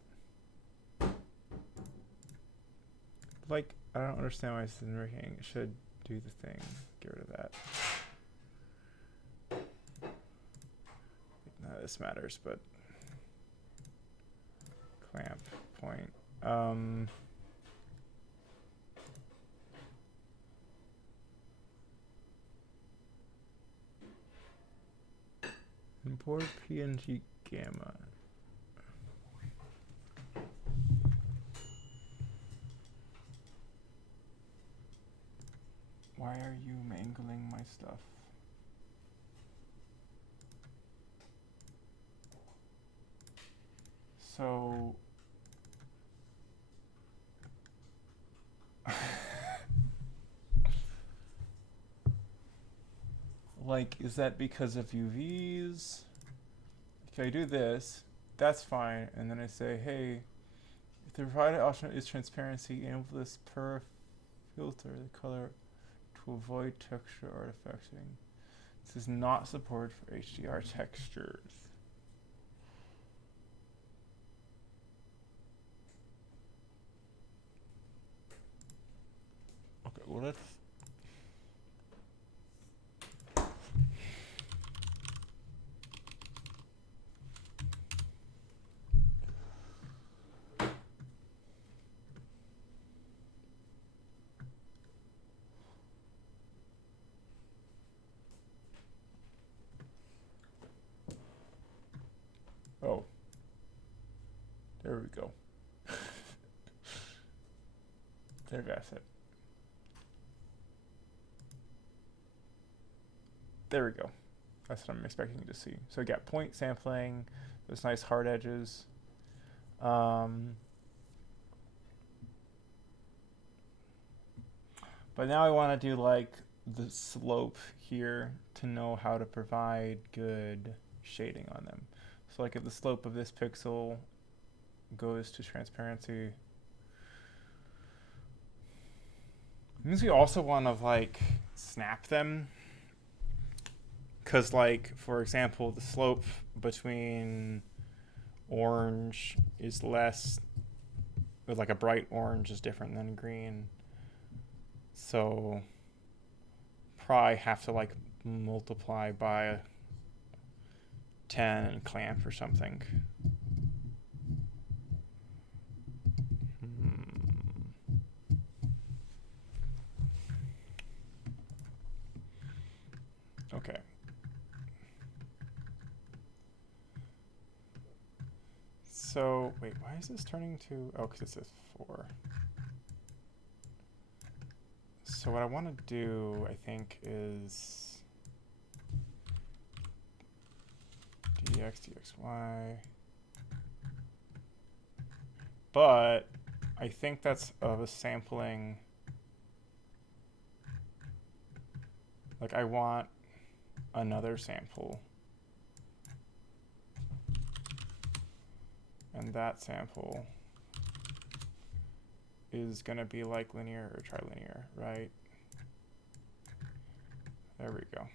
Like, I don't understand why it's in working. It should do the thing. Get rid of that. None of this matters, but clamp point. Import PNG gamma. Why are you mangling my stuff? So like, is that because of UVs? If I do this, that's fine, and then I say, hey, if the provided option is transparency, enable this per filter the color to avoid texture artifacting. This is not support for HDR textures. Okay, well let's. Oh, there we go. That's it. There we go. That's what I'm expecting to see. So I got point sampling, those nice hard edges. But now I want to do like the slope here to know how to provide good shading on them. So like if the slope of this pixel goes to transparency, means we also want to like snap them, because like for example the slope between orange is less, like a bright orange is different than green, so probably have to like multiply by 10 and clamp or something. Okay. So, wait, why is this turning to, oh, because it says 4. So what I want to do, I think, is dx, dxy. But I think that's of a sampling. Like I want another sample. And that sample is going to be like linear or trilinear, right? There we go.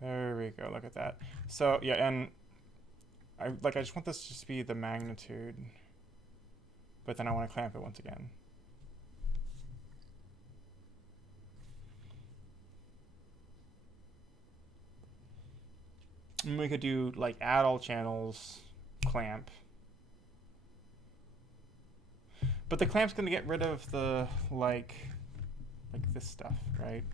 There we go, look at that. So yeah, and I just want this to just be the magnitude, but then I want to clamp it once again. And we could do like add all channels, clamp. But the clamp's gonna get rid of the like this stuff, right?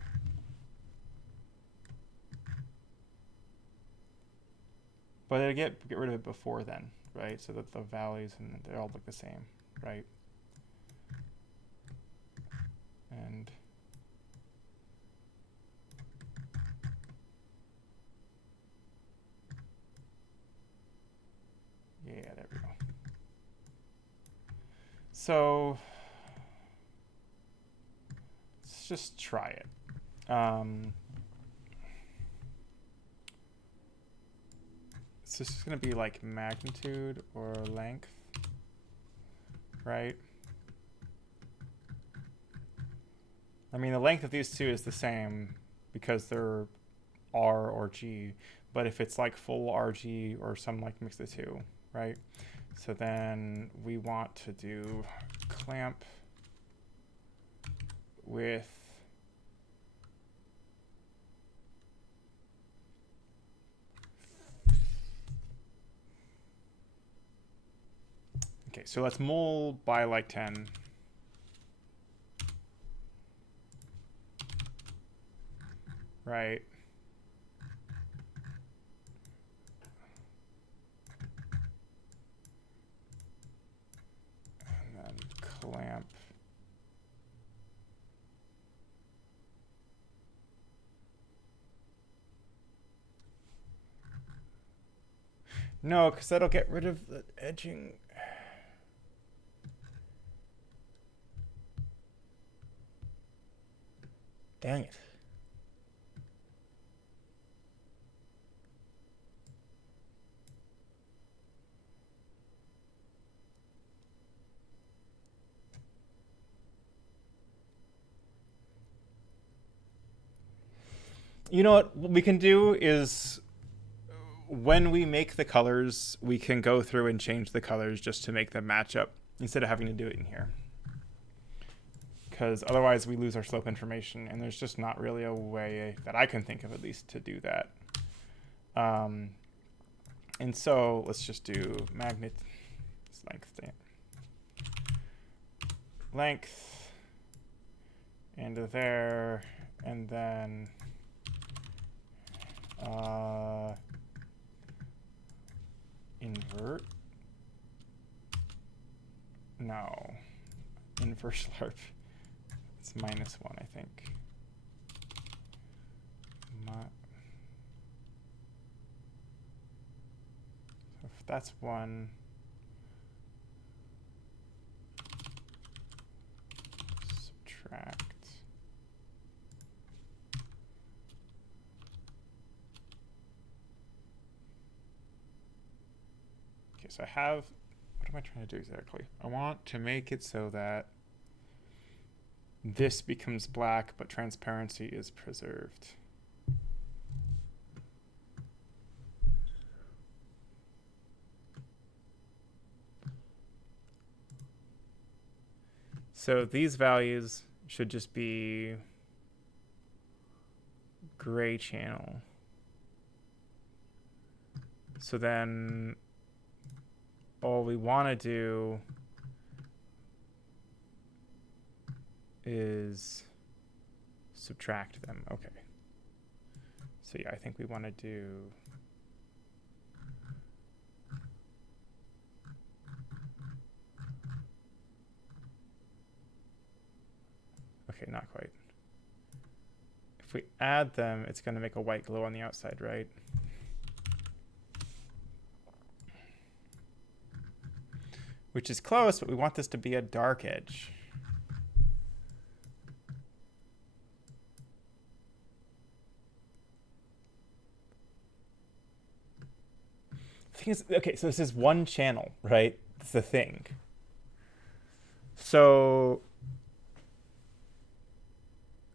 But it'll get rid of it before then, right? So that the values and they all look the same, right? And yeah, there we go. So let's just try it. So this is going to be like magnitude or length, right? I mean, the length of these two is the same because they're R or G, but if it's like full RG or some like mix of the two, right? So then we want to do clamp with okay, so let's mul by like 10. Right. And then clamp. No, because that'll get rid of the edging. Dang it. You know what we can do is when we make the colors, we can go through and change the colors just to make them match up instead of having to do it in here. Because otherwise we lose our slope information, and there's just not really a way that I can think of at least to do that. And so let's just do length into there, and then invert. No, inverse LARP. It's -1, I think. So if that's 1, subtract. Okay, so I have, what am I trying to do exactly? I want to make it so that this becomes black, but transparency is preserved. So these values should just be gray channel. So then all we want to do is subtract them. Okay. So yeah, I think we want to do okay, not quite. If we add them, it's going to make a white glow on the outside, right? Which is close, but we want this to be a dark edge. The thing is, okay, so this is one channel, right? That's the thing. So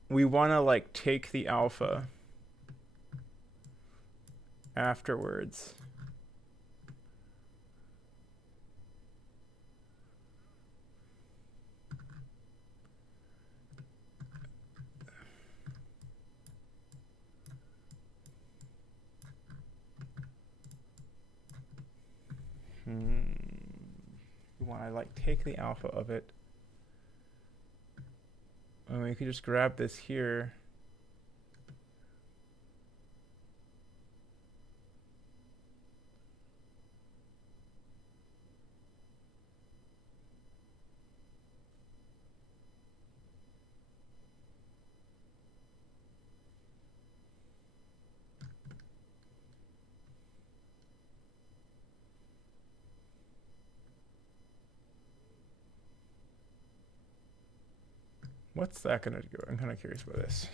we want to like take the alpha afterwards. We want to like take the alpha of it. And we could just grab this here. What's that gonna do? I'm kind of curious about this.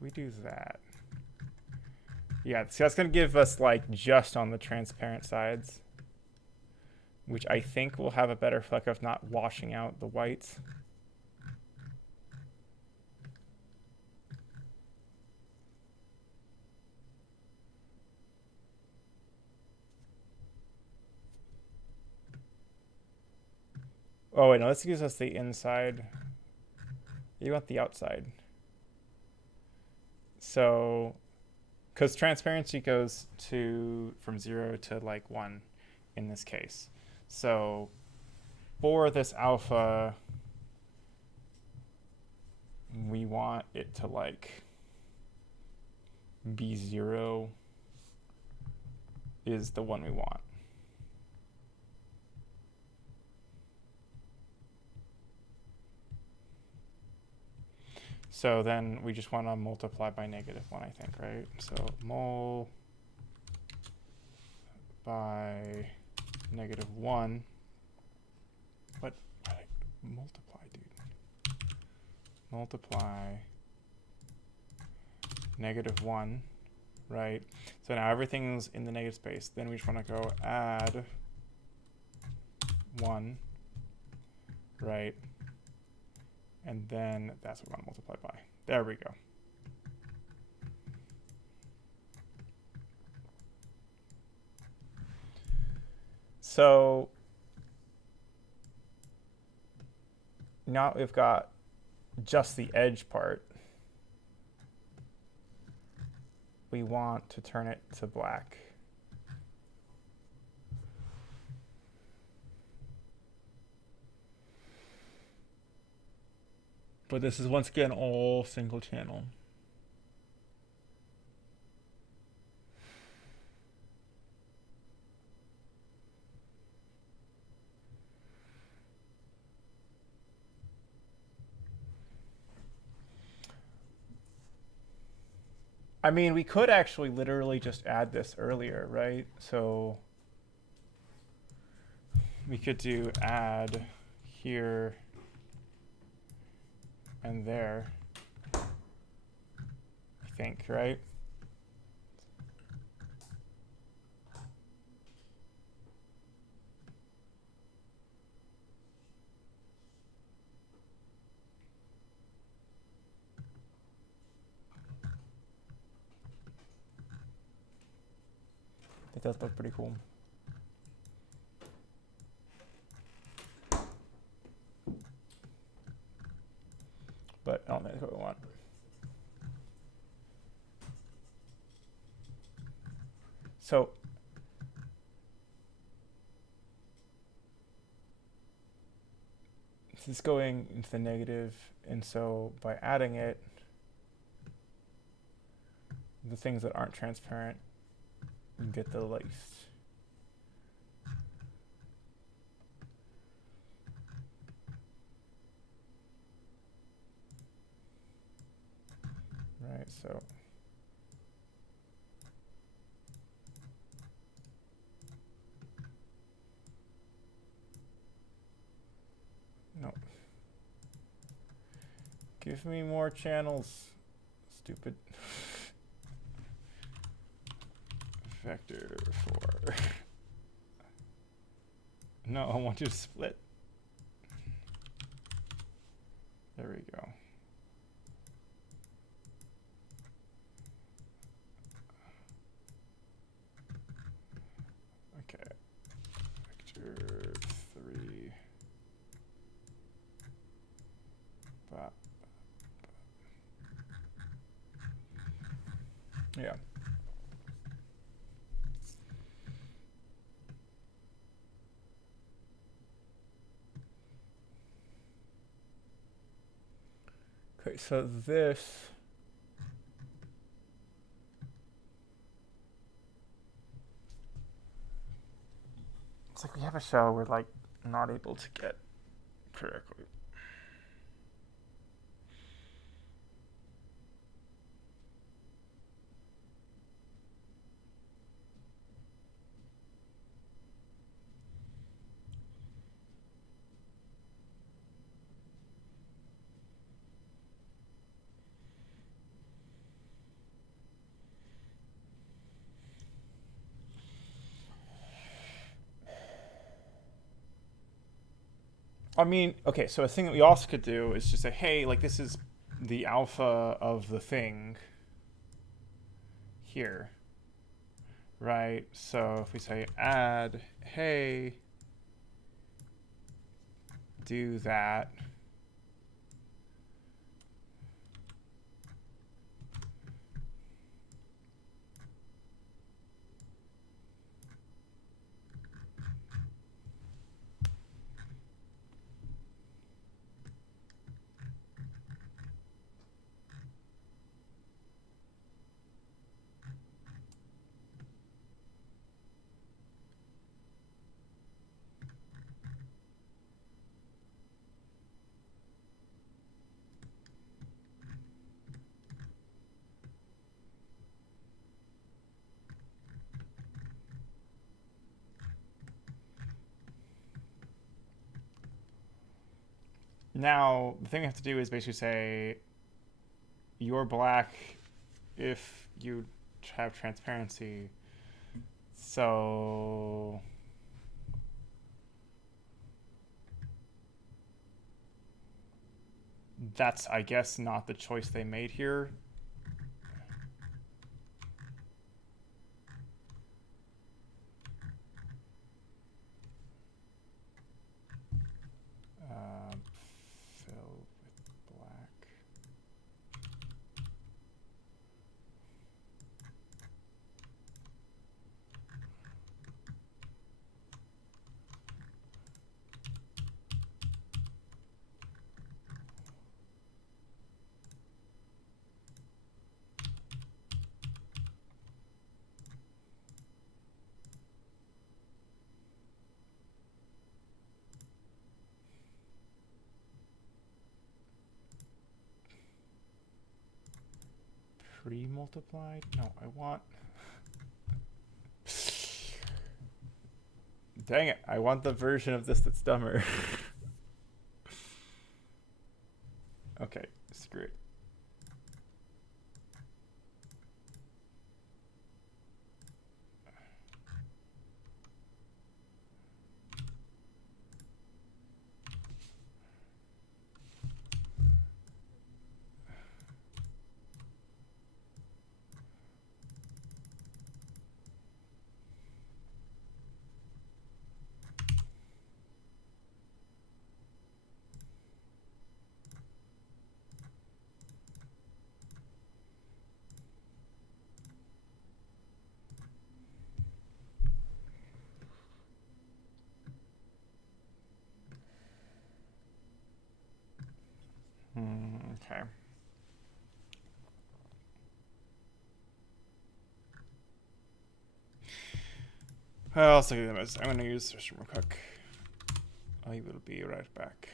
We do that. Yeah, see, that's gonna give us like just on the transparent sides, which I think will have a better effect of not washing out the whites. Oh wait, no, this gives us the inside. You want the outside. So, because transparency goes from 0 to like 1 in this case. So for this alpha, we want it to like be 0 is the one we want. So then we just want to multiply by -1, I think, right? So mul by -1. What? Multiply, dude. Multiply -1, right? So now everything's in the negative space. Then we just want to go add 1, right? And then that's what we want to multiply by. There we go. So now we've got just the edge part. We want to turn it to black. But this is once again all single channel. I mean, we could actually literally just add this earlier, right? So we could do add here and there, I think, right? It does look pretty cool. But I don't think that's what we want. So this is going into the negative, and so by adding it, the things that aren't transparent get the least. Right, so no. Give me more channels, stupid. Vector 4. No, I want you to split. There we go. Okay. Vector 3. Yeah. Okay, so this. It's like we have a shell we're like not able to get correctly. I mean, okay, so a thing that we also could do is just say, hey, like this is the alpha of the thing here, right? So if we say add, hey, do that. Now, the thing we have to do is basically say you're black if you have transparency. So that's, I guess, not the choice they made here. Fill with black. Pre-multiplied? No, I want... Dang it, I want the version of this that's dumber. Okay, screw it. Okay. I'll say them as I'm going to use this real quick. I will be right back.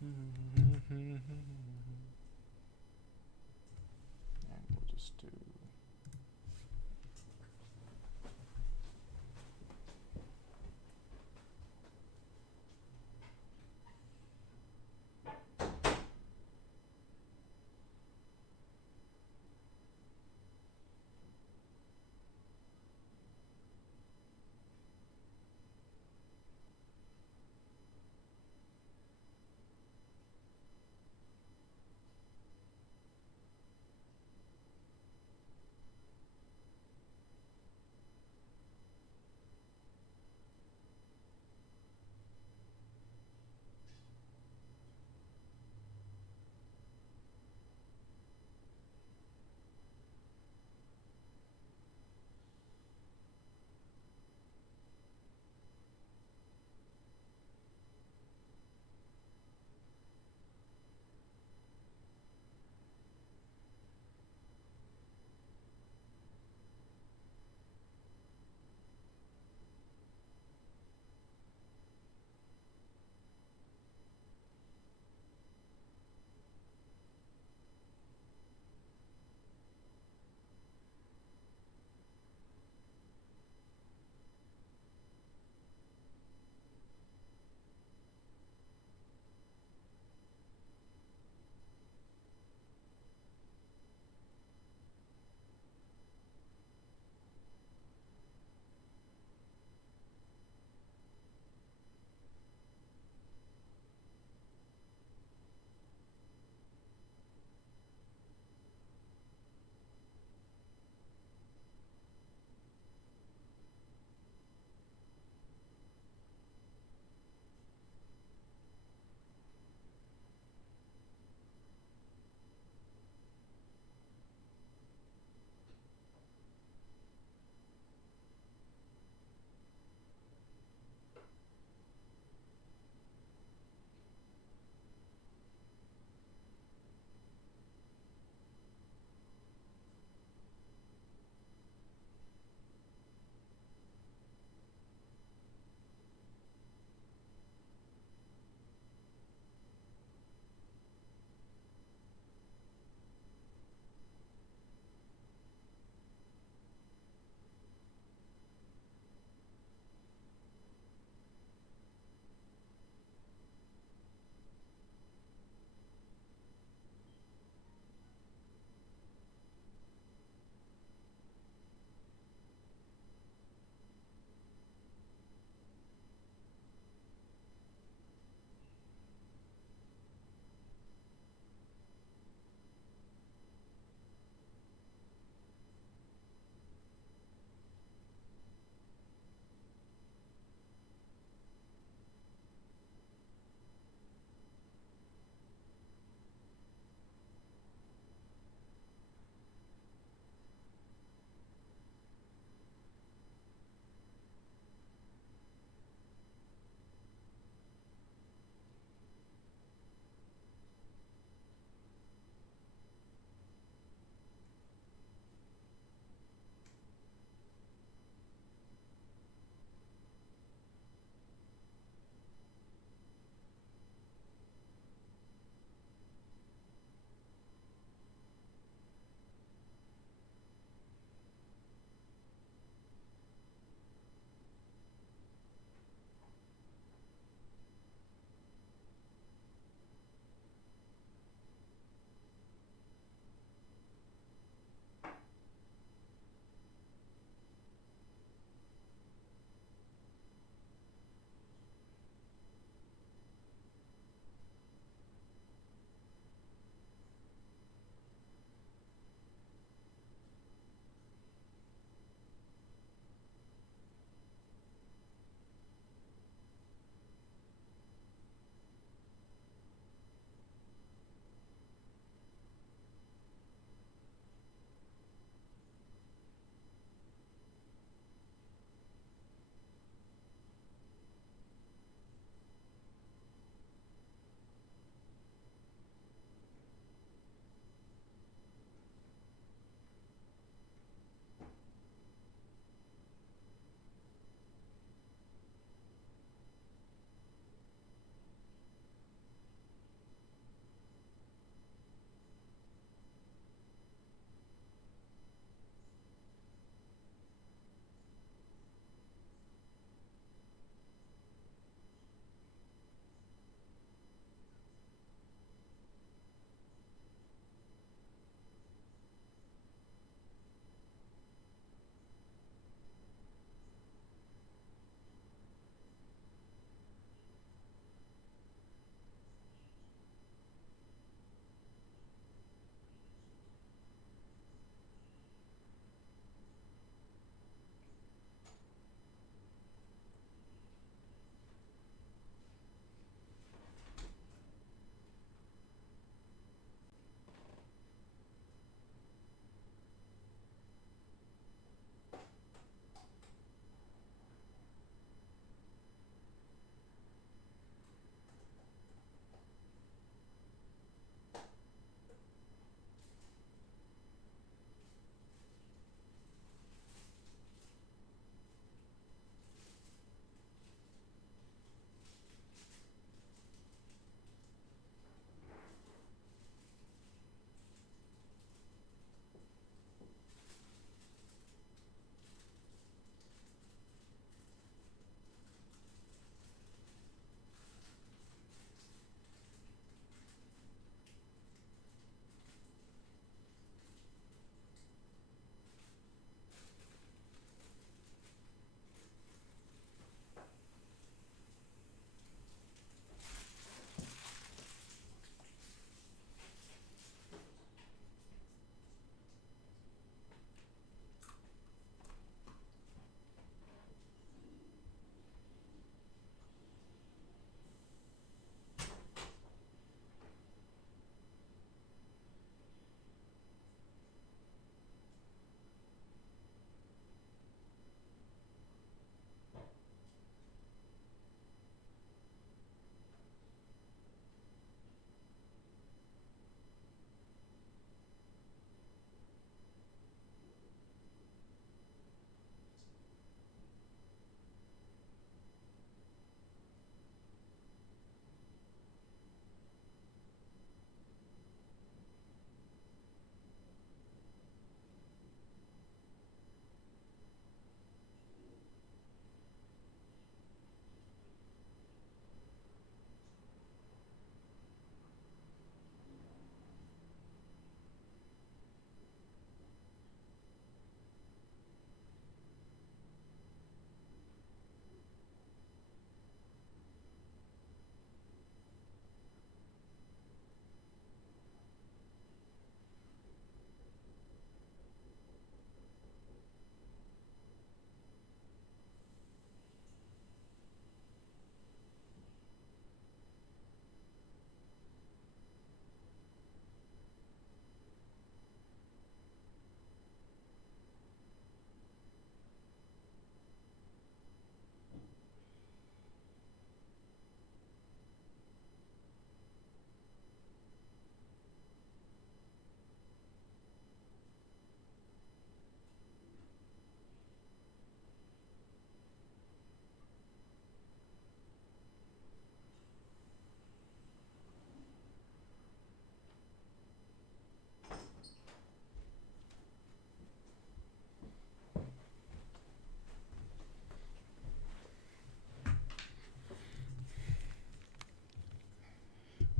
And we'll just do...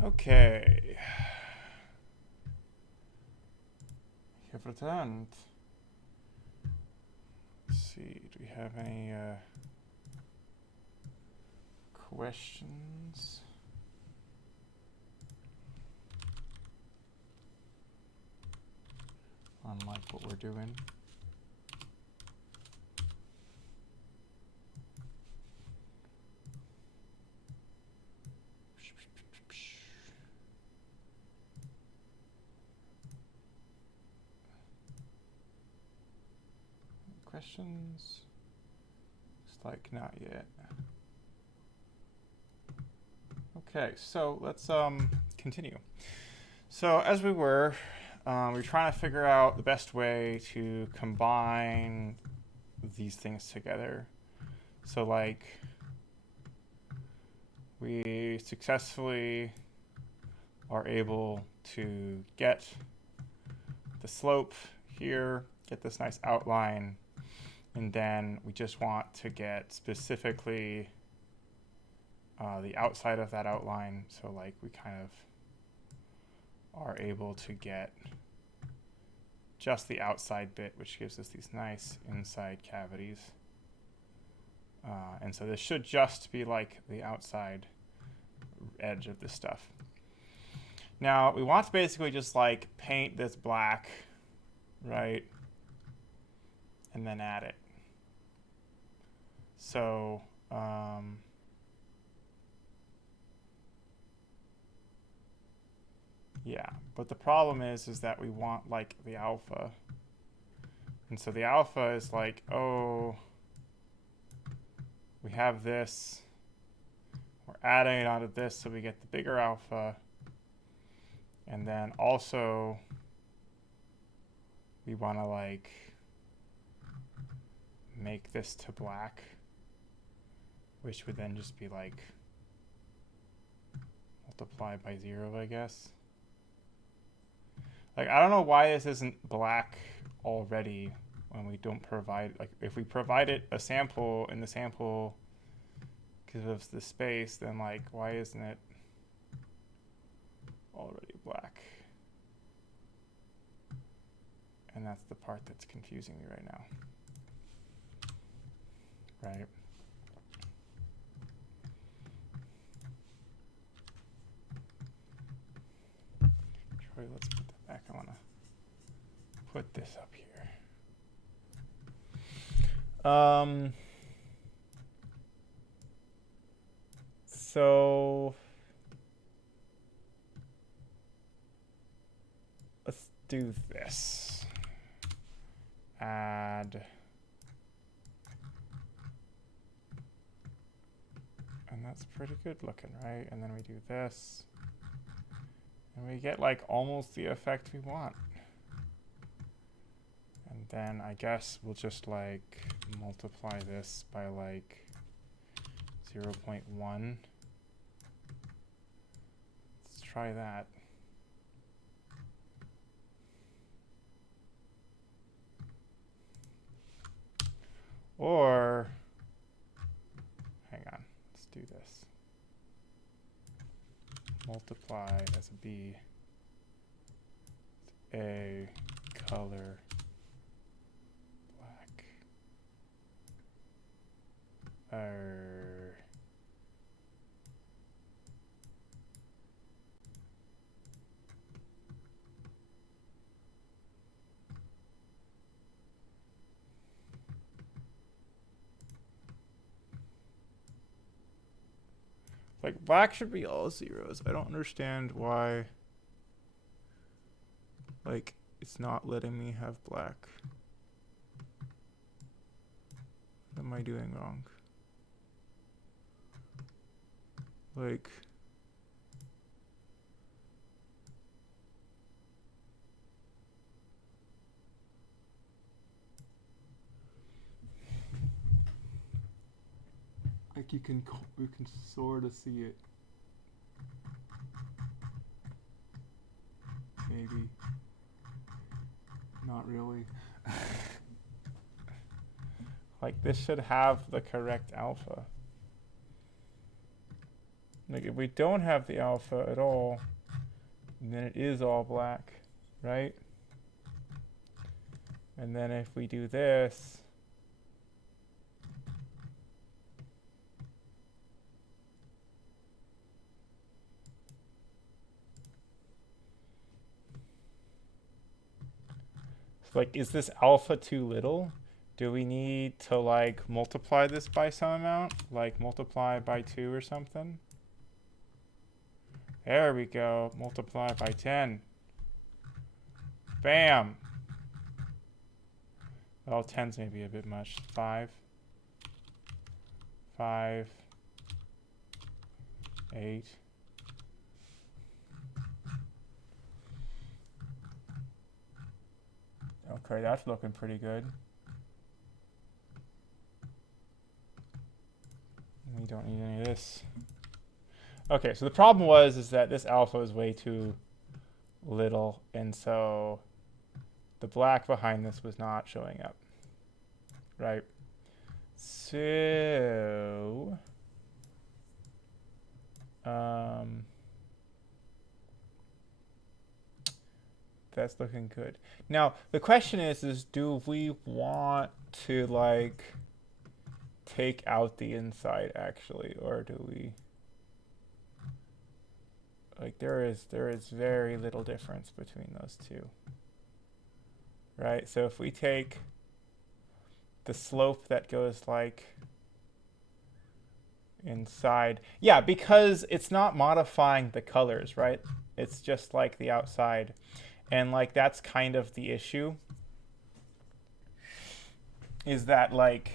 Okay. Ich habe returned. Let's see, do we have any questions? On like what we're doing? Questions? Looks like not yet. Okay, so let's continue. So as we were trying to figure out the best way to combine these things together. So like we successfully are able to get the slope here, get this nice outline, and then we just want to get specifically the outside of that outline. So like we kind of are able to get just the outside bit, which gives us these nice inside cavities. And so this should just be like the outside edge of this stuff. Now we want to basically just like paint this black, right? And then add it. So yeah, but the problem is that we want like the alpha. And so the alpha is like, oh, we have this, we're adding it onto this so we get the bigger alpha. And then also we want to like make this to black, which would then just be like multiplied by 0, I guess. Like, I don't know why this isn't black already when we don't provide, like, if we provided a sample and the sample gives us the space, then, like, why isn't it already black? And that's the part that's confusing me right now. Right? Troy, let's put that back. I want to put this up here. So let's do this. Add. And that's pretty good looking, right? And then we do this. And we get like almost the effect we want. And then I guess we'll just like multiply this by like 0.1. Let's try that. Or, hang on, let's do this. Multiply as a B, A, color, black, like black should be all zeros. I don't understand why like it's not letting me have black. What am I doing wrong? Like you can sort of see it. Maybe. Not really. Like this should have the correct alpha. Like if we don't have the alpha at all, then it is all black, right? And then if we do this, so like, is this alpha too little? Do we need to like multiply this by some amount? Like multiply by 2 or something? There we go. Multiply by 10. Bam! Well, 10's maybe a bit much. 5. 5. 8. Okay, that's looking pretty good. We don't need any of this. Okay, so the problem is that this alpha is way too little, and so the black behind this was not showing up, right? So, that's looking good. Now, the question is do we want to like take out the inside actually, or do we? Like there is very little difference between those two, right? So if we take the slope that goes like inside, yeah, because it's not modifying the colors, right? It's just like the outside, and like that's kind of the issue, is that like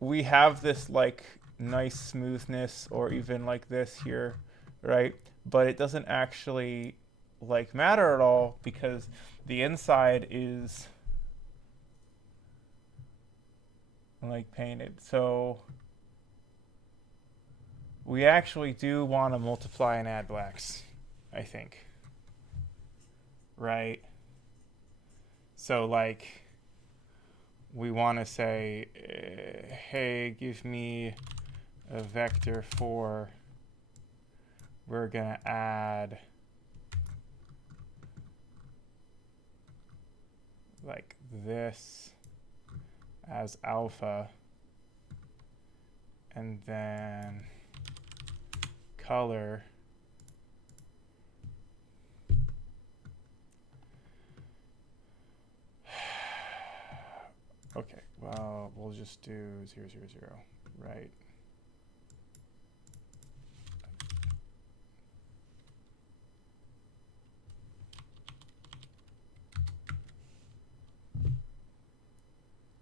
we have this like nice smoothness, or even like this here, right? But it doesn't actually like matter at all because the inside is like painted. So we actually do want to multiply and add blacks, I think, right? So like we want to say, hey, give me a vector for, we're going to add like this as alpha, and then color okay, well, we'll just do 0, 0, 0, right?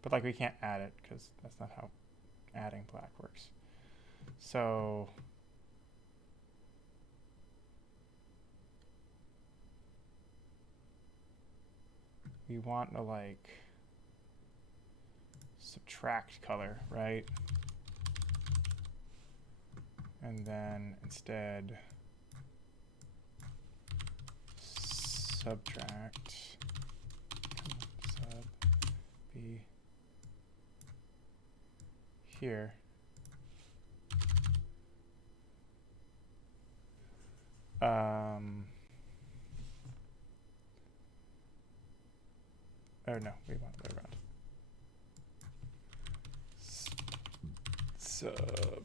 But like we can't add it because that's not how adding black works. So we want to like subtract color, right? And then instead subtract sub b here. Or no, we want the way around. Sub.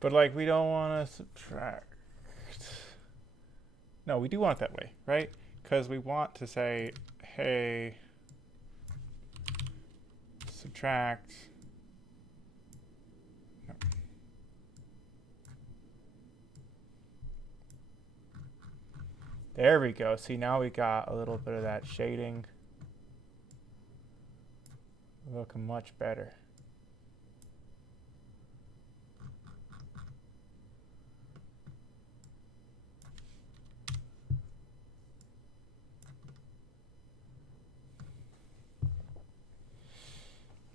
But like we don't want to subtract. No, we do want it that way, right? Because we want to say, hey, subtract. No. There we go. See, now we got a little bit of that shading. Looking much better.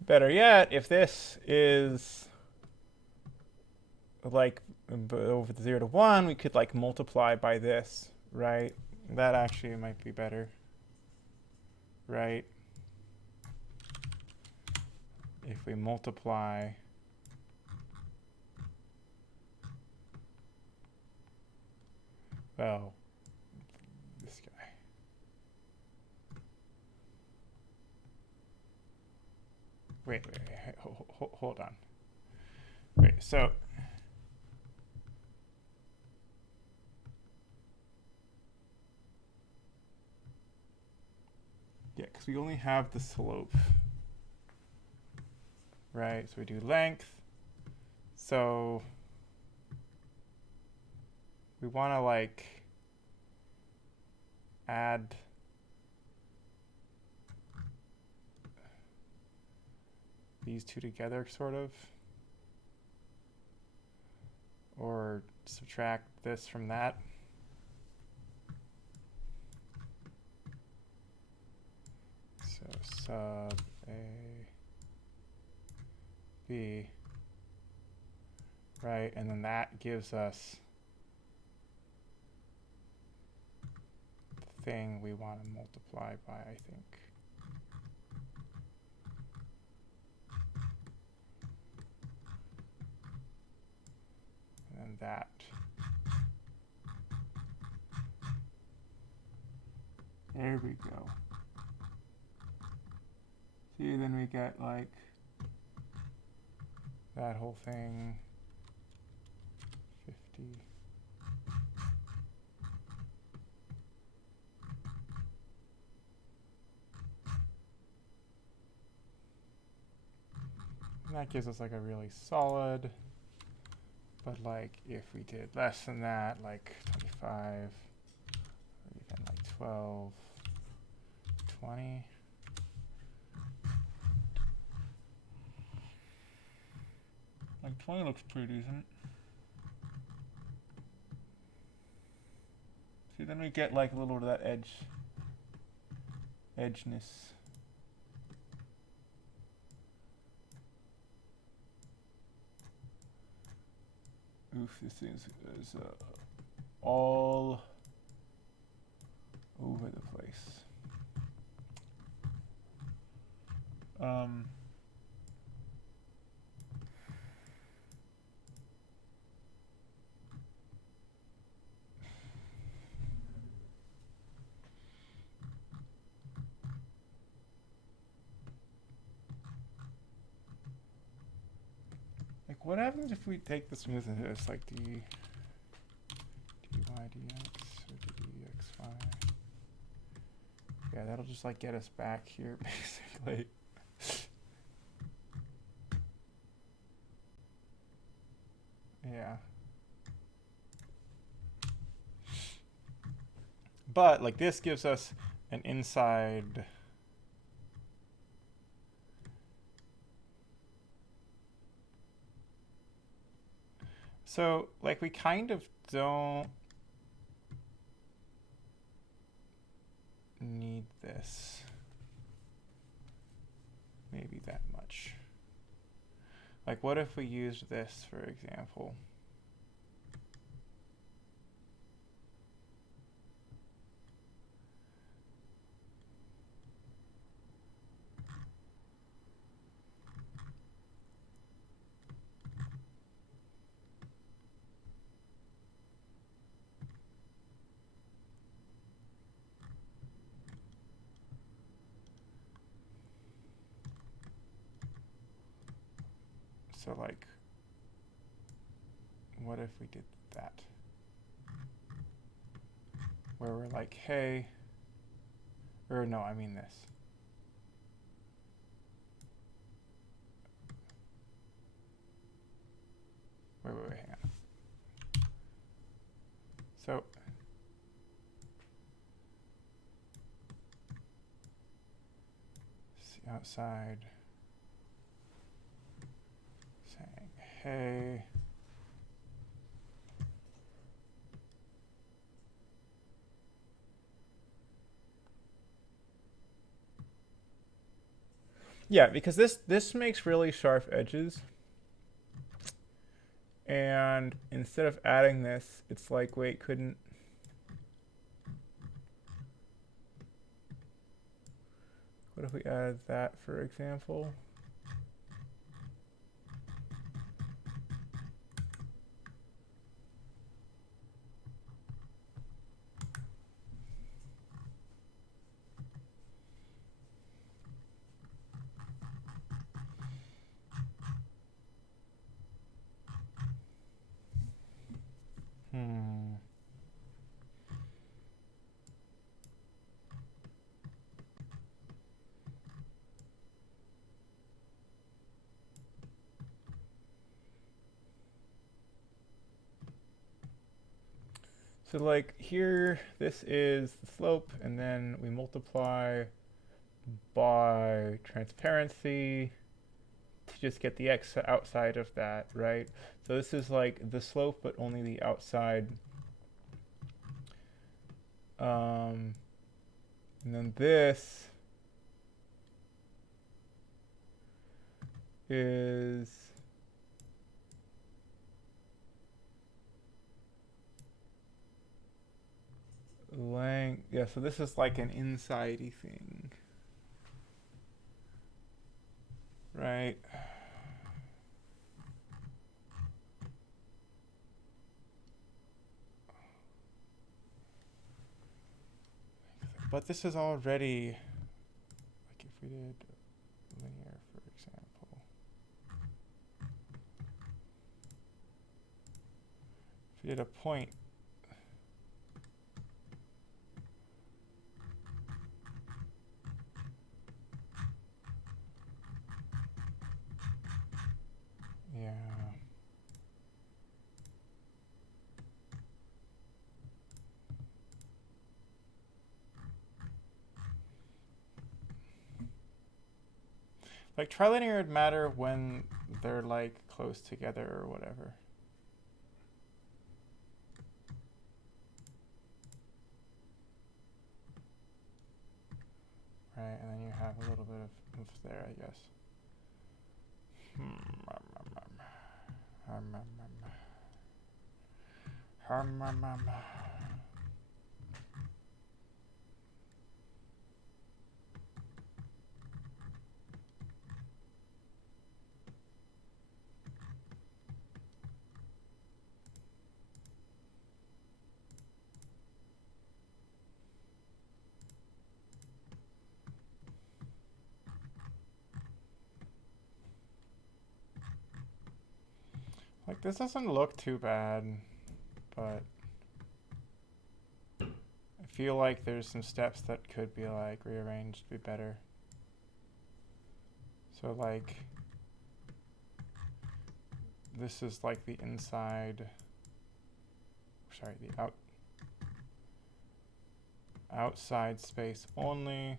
Better yet, if this is like over the 0 to 1, we could like multiply by this, right? That actually might be better, right? If we multiply well, this guy. Wait, hold on. Wait, so yeah, because we only have the slope, right? So we do length. So we want to like add these two together, sort of, or subtract this from that. So sub A B, right? And then that gives us the thing we want to multiply by, I think. And that. There we go. See, then we get like that whole thing. 50. And that gives us like a really solid, but like if we did less than that, like 25, or even like 12, 20. Like 20 looks pretty decent. See, then we get like a little bit of that edgeness. Oof, this thing is all over the place. Like, what happens if we take the smoothness, like dy dx or dxy? Yeah, that'll just like get us back here, basically. Yeah. But like this gives us an inside. So like we kind of don't need this. Maybe that much. Like what if we used this, for example? So like, what if we did that? Where we're like, hey, or no, I mean this. Wait, hang on. So outside saying, hey, yeah, because this makes really sharp edges. And instead of adding this, it's like, wait, couldn't... What if we added that, for example? So like here, this is the slope, and then we multiply by transparency to just get the x outside of that, right? So this is like the slope, but only the outside. And then this is length. Yeah, so this is like an inside-y thing, right? But this is already, like if we did linear, for example. If we did a point, yeah. Like trilinear would matter when they're like close together or whatever. Right, and then you have a little bit of oomph there, I guess. Like this doesn't look too bad, but I feel like there's some steps that could be like rearranged to be better. So like this is like the inside, sorry, the outside space only.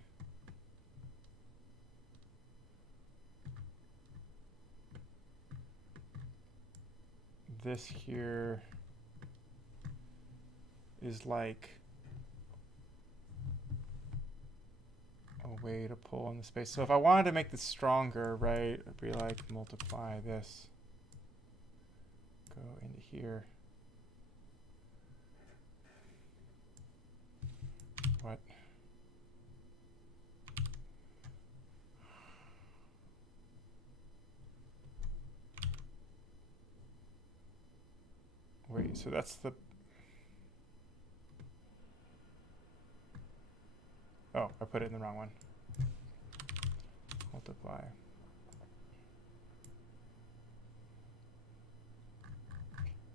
This here is like a way to pull in the space. So if I wanted to make this stronger, right, it'd be like multiply this, go into here. What? Wait, so that's the... Oh, I put it in the wrong one. Multiply.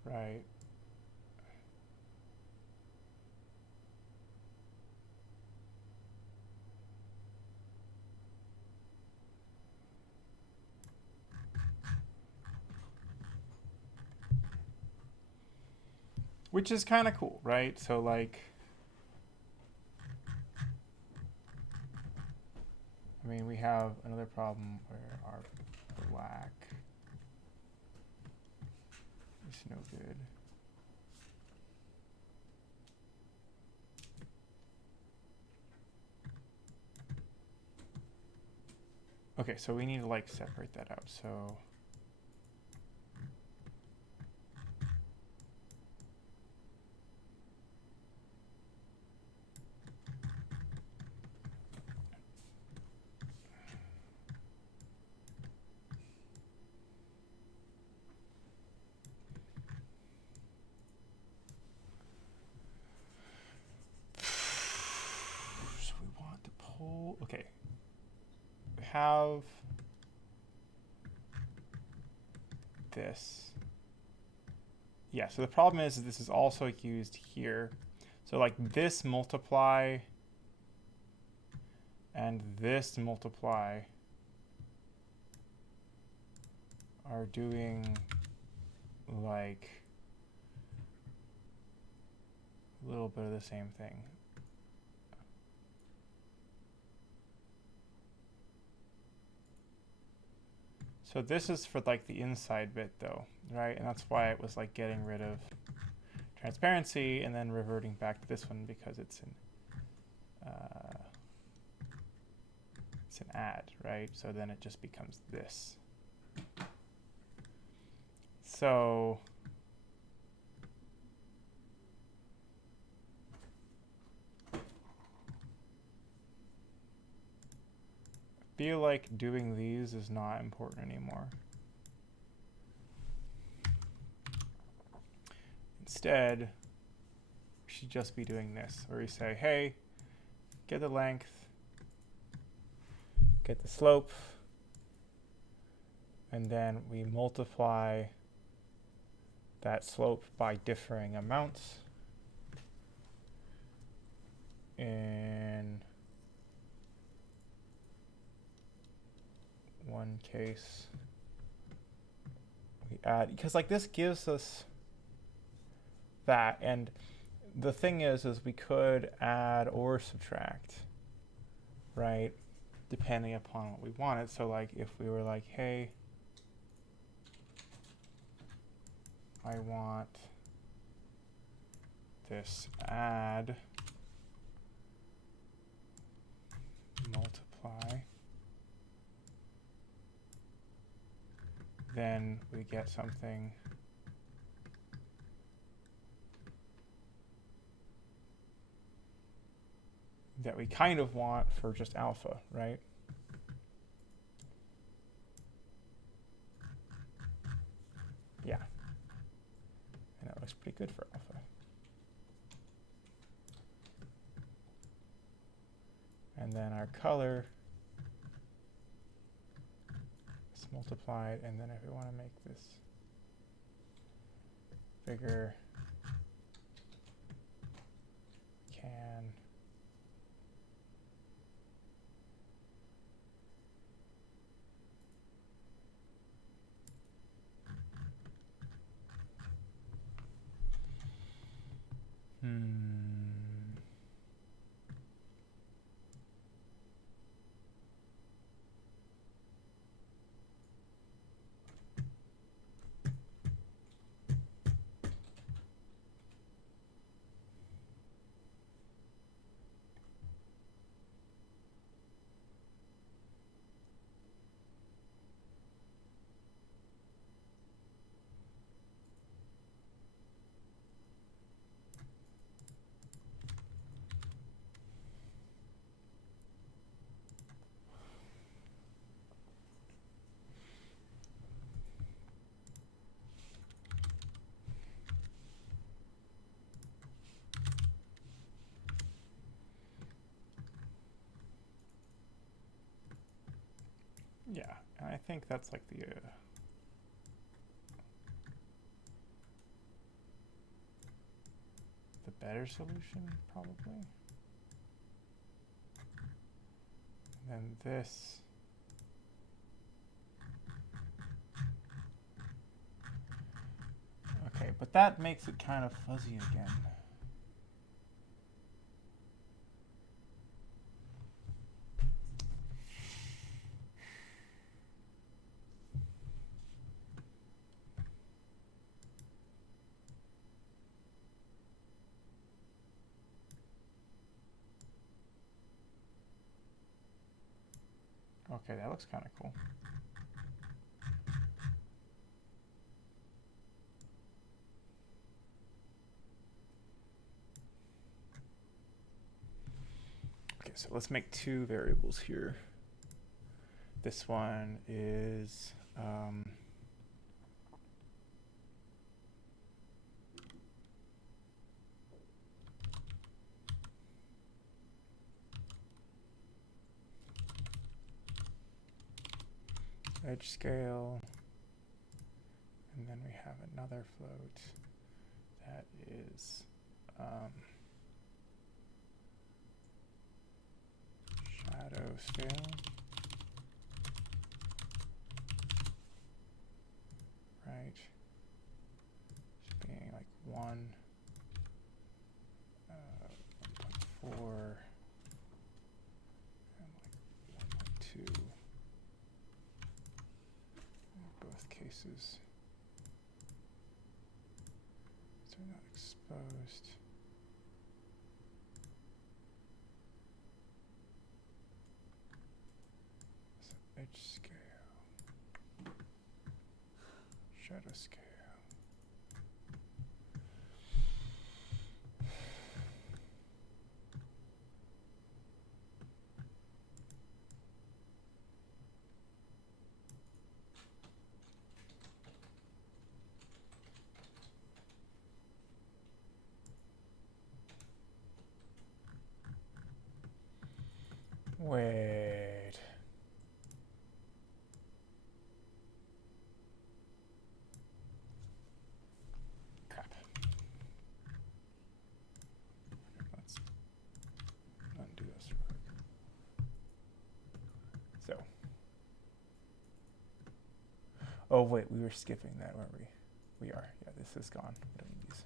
Right. Which is kind of cool, right? So like, I mean, we have another problem where our black is no good. Okay, so we need to like separate that out. So we want to pull, okay. We have this. Yeah, so the problem is this is also used here. So like this multiply and this multiply are doing like a little bit of the same thing. So this is for like the inside bit though, right? And that's why it was like getting rid of transparency and then reverting back to this one because it's an add, right? So then it just becomes this. So I feel like doing these is not important anymore. Instead, we should just be doing this, where we say, hey, get the length, get the slope, and then we multiply that slope by differing amounts. In one case, we add, because like this gives us that, and the thing is we could add or subtract, right? Depending upon what we wanted. So like if we were like, hey, I want this add multiply, then we get something that we kind of want for just alpha, right? Yeah. And that looks pretty good for alpha. And then our color is multiplied, and then if we want to make this bigger, we can yeah, and I think that's like the better solution, probably. And then this. Okay, but that makes it kind of fuzzy again. Okay, that looks kind of cool. Okay, so let's make two variables here. This one is edge scale, and then we have another float that is shadow scale, right? Just being like 1.4, and like 1.2 in both cases. So they're not exposed. So edge scale, shadow scale. Wait. Crap. Let's undo this real quick. So. Oh wait, we were skipping that, weren't we? We are. Yeah, this is gone. We don't need these.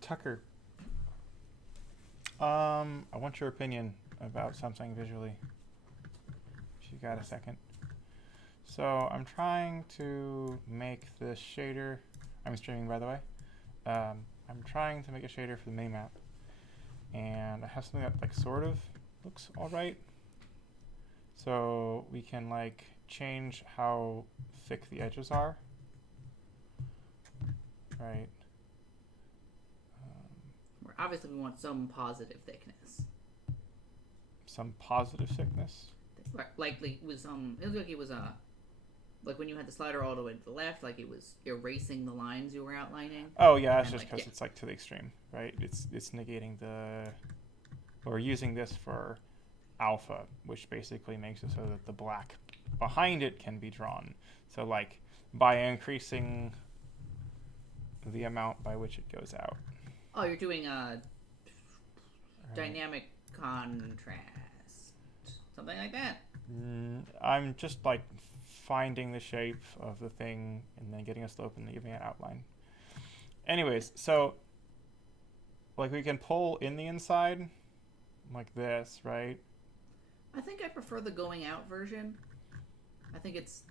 Tucker, I want your opinion about something visually. If you got a second. So I'm trying to make this shader. I'm streaming, by the way. I'm trying to make a shader for the mini-map, and I have something that like sort of looks all right. So we can like change how thick the edges are, right? Obviously, we want some positive thickness. Some positive thickness. Like it was it looked like it was like when you had the slider all the way to the left, like it was erasing the lines you were outlining. Oh yeah, that's And, just like, because yeah. it's like to the extreme, right? It's negating the, or using this for alpha, which basically makes it so that the black behind it can be drawn. So like by increasing the amount by which it goes out. Oh, you're doing Right. dynamic contrast, something like that. I'm just like finding the shape of the thing and then getting a slope and then giving an outline. Anyways, so like we can pull in the inside like this, right? I think I prefer the going out version. I think it's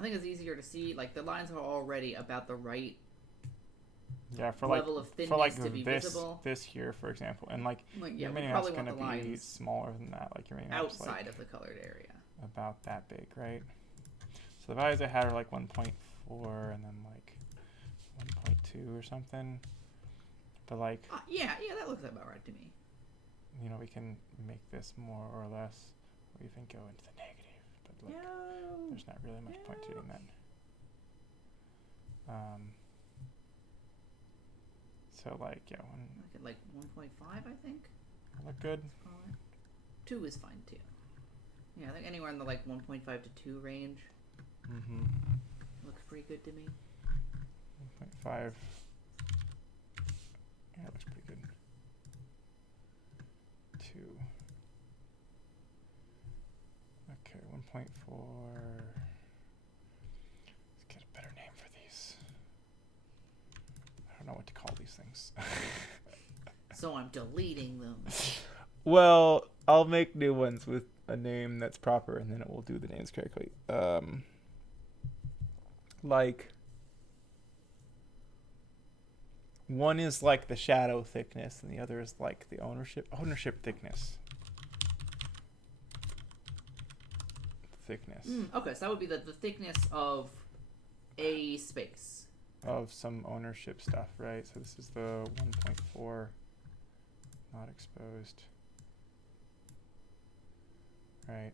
easier to see. Like the lines are already about the right for level like of thinness for like to be this visible. This here, for example, and like Yeah, your we mini map's probably want gonna the be lines smaller than that. Like your mini map's outside like of the colored area. about that big, right? So the values I had are like 1.4 and then like 1.2 or something. But like Yeah, that looks about right to me. you know, we can make this more or less, or even go into the negative. But look. No. There's not really much point to doing that. So like, yeah, Like 1.5, I think. look good. Let's call it. 2 is fine too. Yeah, I think anywhere in the like 1.5 to 2 range Mm-hmm. looks pretty good to me. 1.5. Yeah, it looks pretty good. 2. Okay, 1.4. Let's get a better name for these. I don't know what to call these things. So I'm deleting them. Well, I'll make new ones with a name that's proper, and then it will do the names correctly. Like, one is like the shadow thickness, and the other is like the ownership thickness. Okay, so that would be the thickness of a space. Of some ownership stuff, right? So this is the 1.4, not exposed. Right.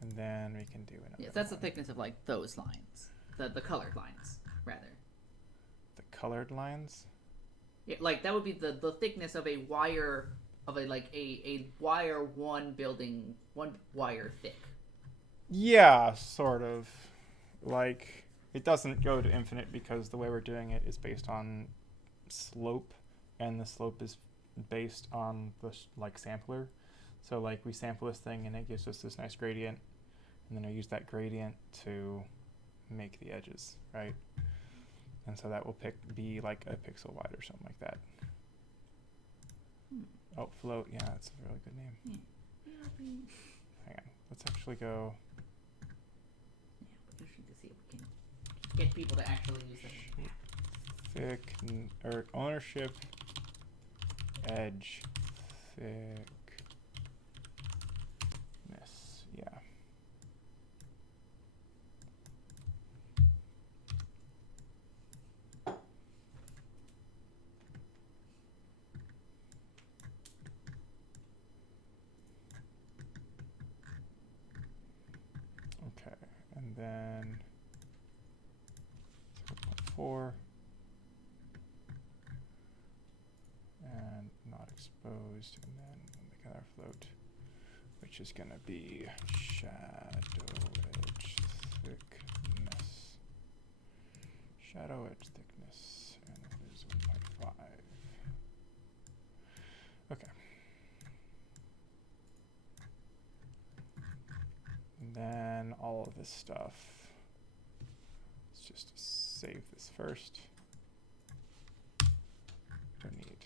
And then we can do another Yes, that's one. the thickness of like those lines. The colored lines, rather. The colored lines? Yeah, like that would be the thickness of a wire of a wire one wire thick. Yeah, sort of. Like, it doesn't go to infinite because the way we're doing it is based on slope, and the slope is based on the sampler. So like we sample this thing and it gives us this nice gradient, and then I use that gradient to make the edges, right? And so that will be like a pixel wide or something like that. Oh, float. Yeah, that's a really good name. Hang on. Let's actually go. Yeah, but we should see if we can get people to actually use them. Thick or ownership edge thickness. Yeah. Okay, and then 0.4 and not exposed, and then the color float, which is going to be shadow edge thickness. Shadow edge thickness, and it is 1.5. Okay. And then all of this stuff. Let's just save this first. Don't need.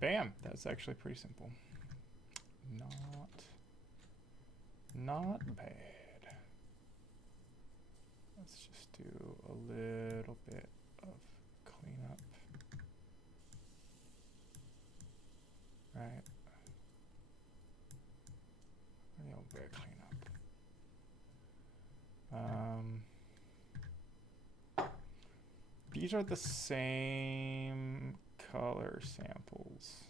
Bam! That's actually pretty simple. Not bad. Let's just do a little bit of cleanup. Right. A little bit of cleanup. These are the same color samples.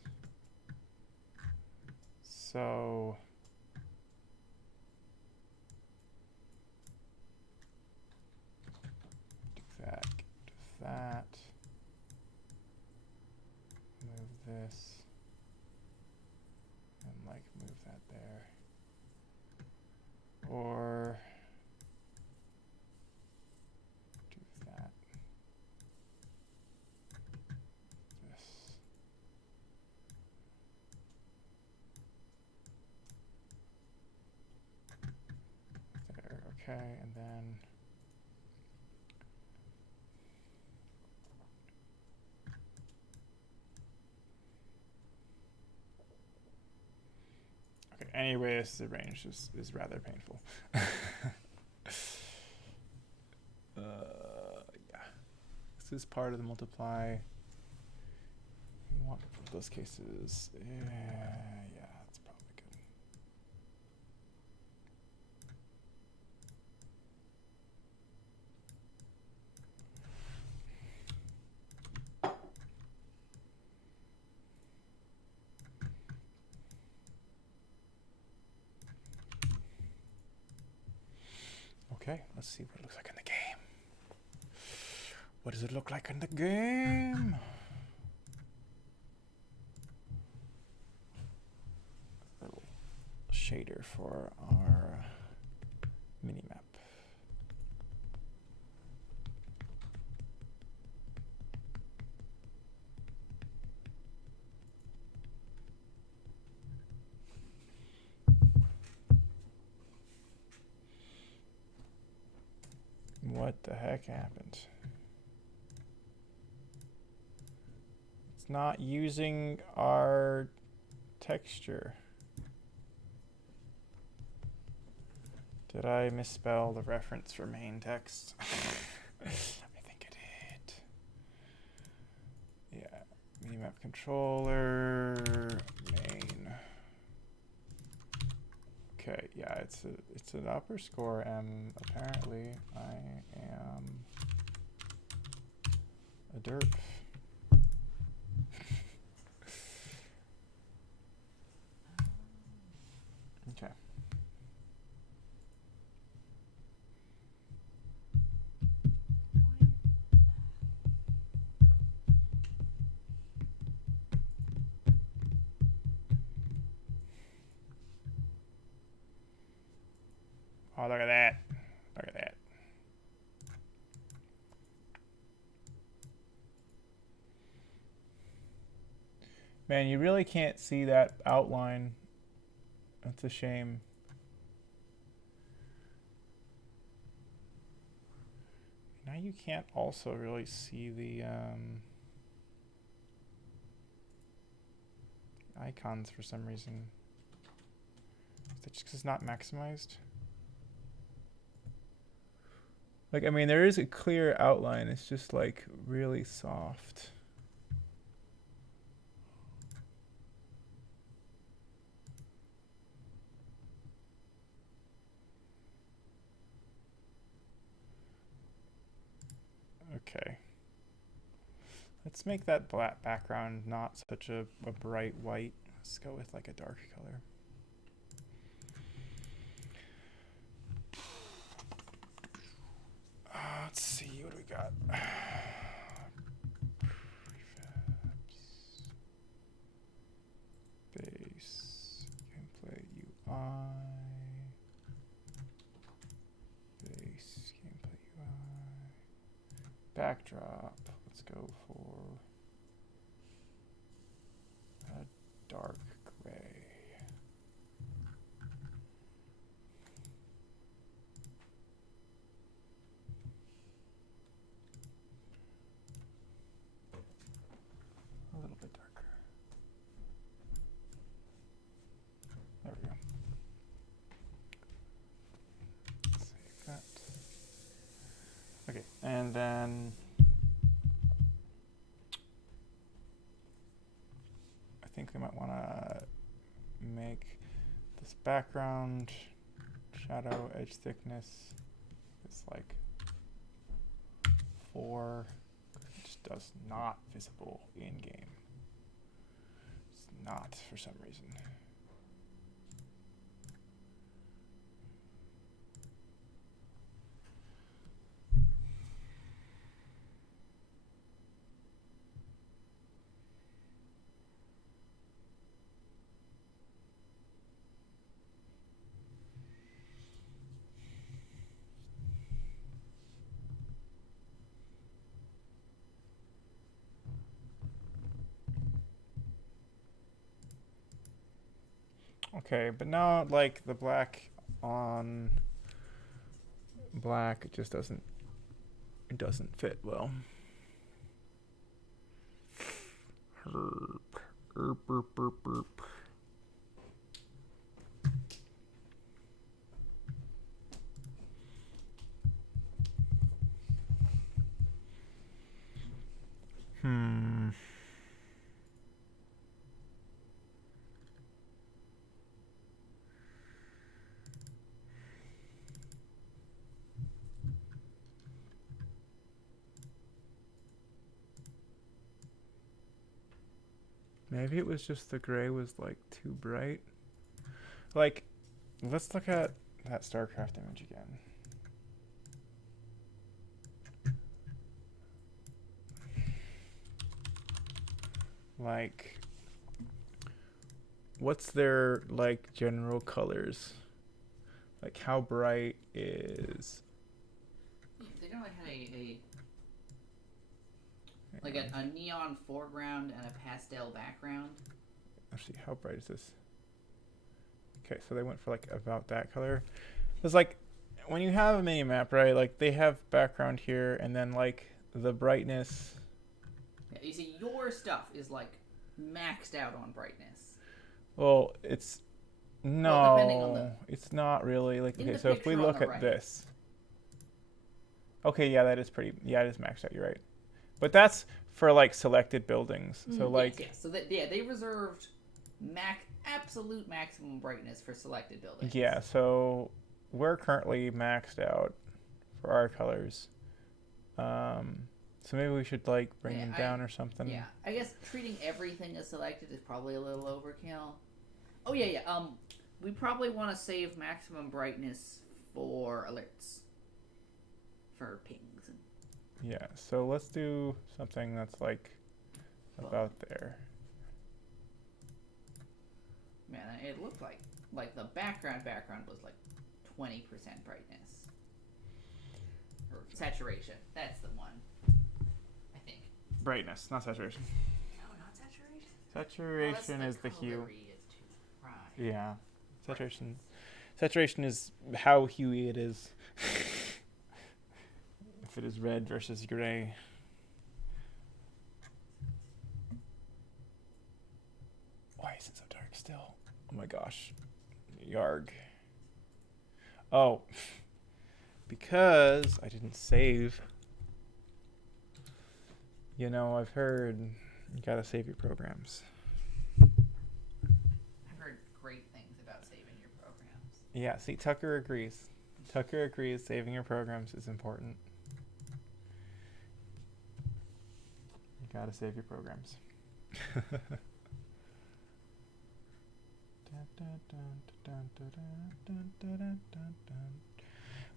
So do that, move this, and like move that there. Or do that. This. There, okay, and then okay, anyway, this range is rather painful. Yeah. This is part of the multiply. You want those cases. Yeah, that's probably good. Okay, let's see what it looks like in the game. What does it look like in the game? Little shader for our minimap. What the heck happened? It's not using our texture. Did I misspell the reference for main text? I think I did. Yeah, minimap controller, main. Okay, yeah, it's an upper score M. Apparently, I am a derp. Okay. Oh, look at that. Look at that. Man, you really can't see that outline. That's a shame. Now you can't also really see the icons for some reason. Is that just 'cause it's not maximized? Like, I mean, there is a clear outline. It's just like really soft. Okay. Let's make that black background not such a bright white. Let's go with like a dark color. Let's see what we got. Base, gameplay UI. Base, gameplay UI. Backdrop. Let's go for a dark gray. A little bit darker. There we go. Save that. Okay, and then I think we might want to make this background shadow edge thickness is like 4. It just does not visible in game. It's not for some reason. Okay, but now like the black on black, it just doesn't fit well. Herp, herp, herp, herp, herp. Maybe it was just the gray was like too bright. Like, let's look at that StarCraft image again. like, what's their like general colors? Like how bright is They generally had a neon foreground and a pastel background. actually how bright is this? Okay, so they went for like about that color. It's like when you have a mini map, right? Like they have background here and then like the brightness. Yeah, you see, your stuff is like maxed out on brightness. Well, it's Well, depending on it's not really like in okay. the So if we picture on look the at right. this, okay, yeah, that is pretty. Yeah, it is maxed out. You're right, but that's for like selected buildings. So like, yes. So they reserved absolute maximum brightness for selected buildings. yeah. So we're currently maxed out for our colors. So maybe we should like bring them down or something. Yeah, I guess treating everything as selected is probably a little overkill. Oh yeah. We probably want to save maximum brightness for alerts, for pings. Yeah. So let's do something that's like about there. Man, it looked like the background was like 20% brightness. Or saturation. That's the one. I think. Brightness, not saturation. No, not saturation. Saturation is the hue. Right. Yeah. Saturation is how huey it is. If it is red versus gray. Why is it so dark still? Oh my gosh. Yarg. Oh. Because I didn't save. You know, I've heard you gotta save your programs. I've heard great things about saving your programs. Yeah, see, Tucker agrees. Tucker agrees saving your programs is important. You gotta save your programs.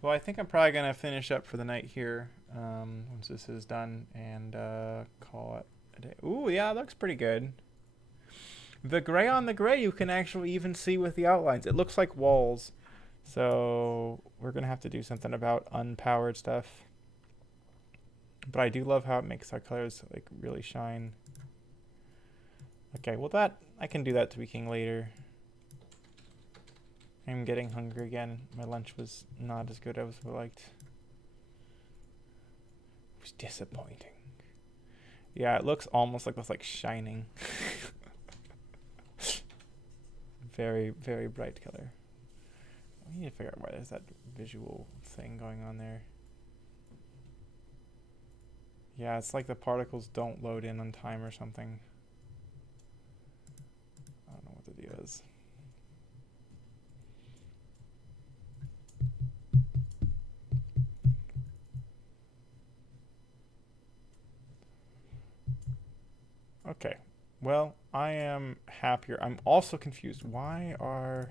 Well, I think I'm probably going to finish up for the night here once this is done and call it a day. Ooh, yeah, it looks pretty good. The gray on the gray you can actually even see with the outlines. It looks like walls. So we're going to have to do something about unpowered stuff. But I do love how it makes our colors like really shine. Okay, well that I can do that tweaking later. I'm getting hungry again. My lunch was not as good as I liked. It was disappointing. Yeah, it looks almost like it's like shining. Very, very bright color. We need to figure out why there's that visual thing going on there. Yeah, it's like the particles don't load in on time or something. I don't know what the deal is. Okay, well, I am happier. I'm also confused. Why are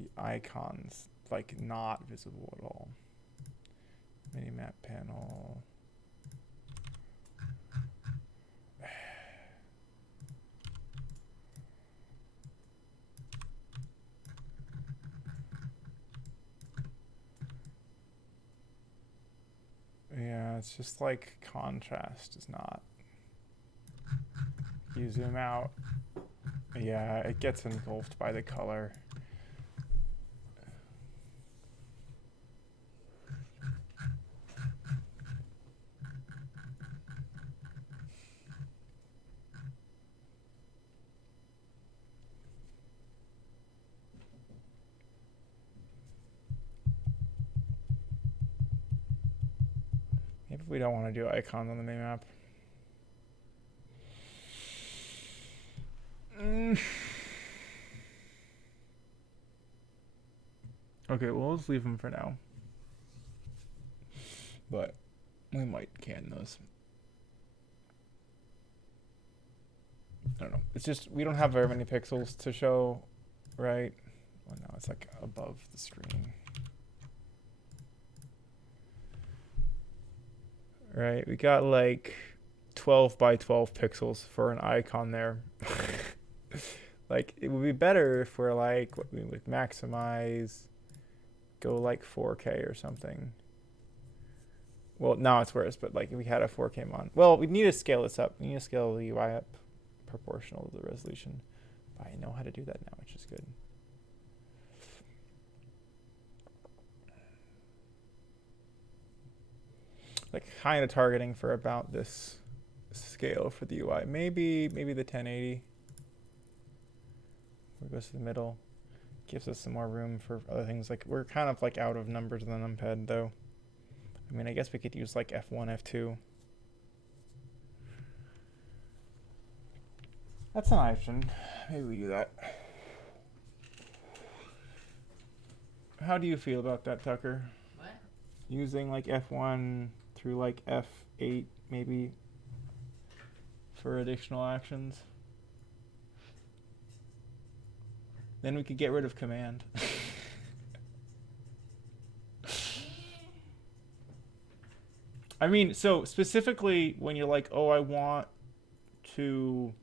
the icons like not visible at all? Minimap panel. Yeah, it's just like contrast is not. You zoom out. Yeah, it gets engulfed by the color. Maybe we don't want to do icons on the main map. Okay, well, let's leave them for now. But we might can those. I don't know. It's just we don't have very many pixels to show, right? Well, no, it's like above the screen. Right, we got like 12 by 12 pixels for an icon there. Like, it would be better if we're like, what we would maximize, go like 4K or something. Well, now it's worse, but like if we had a 4K mon. Well, we need to scale this up. We need to scale the UI up proportional to the resolution. But I know how to do that now, which is good. Like kind of targeting for about this scale for the UI. Maybe the 1080. It goes to the middle. Gives us some more room for other things. Like we're kind of like out of numbers on the numpad though. I mean, I guess we could use like F1, F2. That's an option. Maybe we do that. How do you feel about that, Tucker? What? Using like F1 through like F8 maybe for additional actions? Then we could get rid of command. I mean, so specifically when you're like, oh, I want to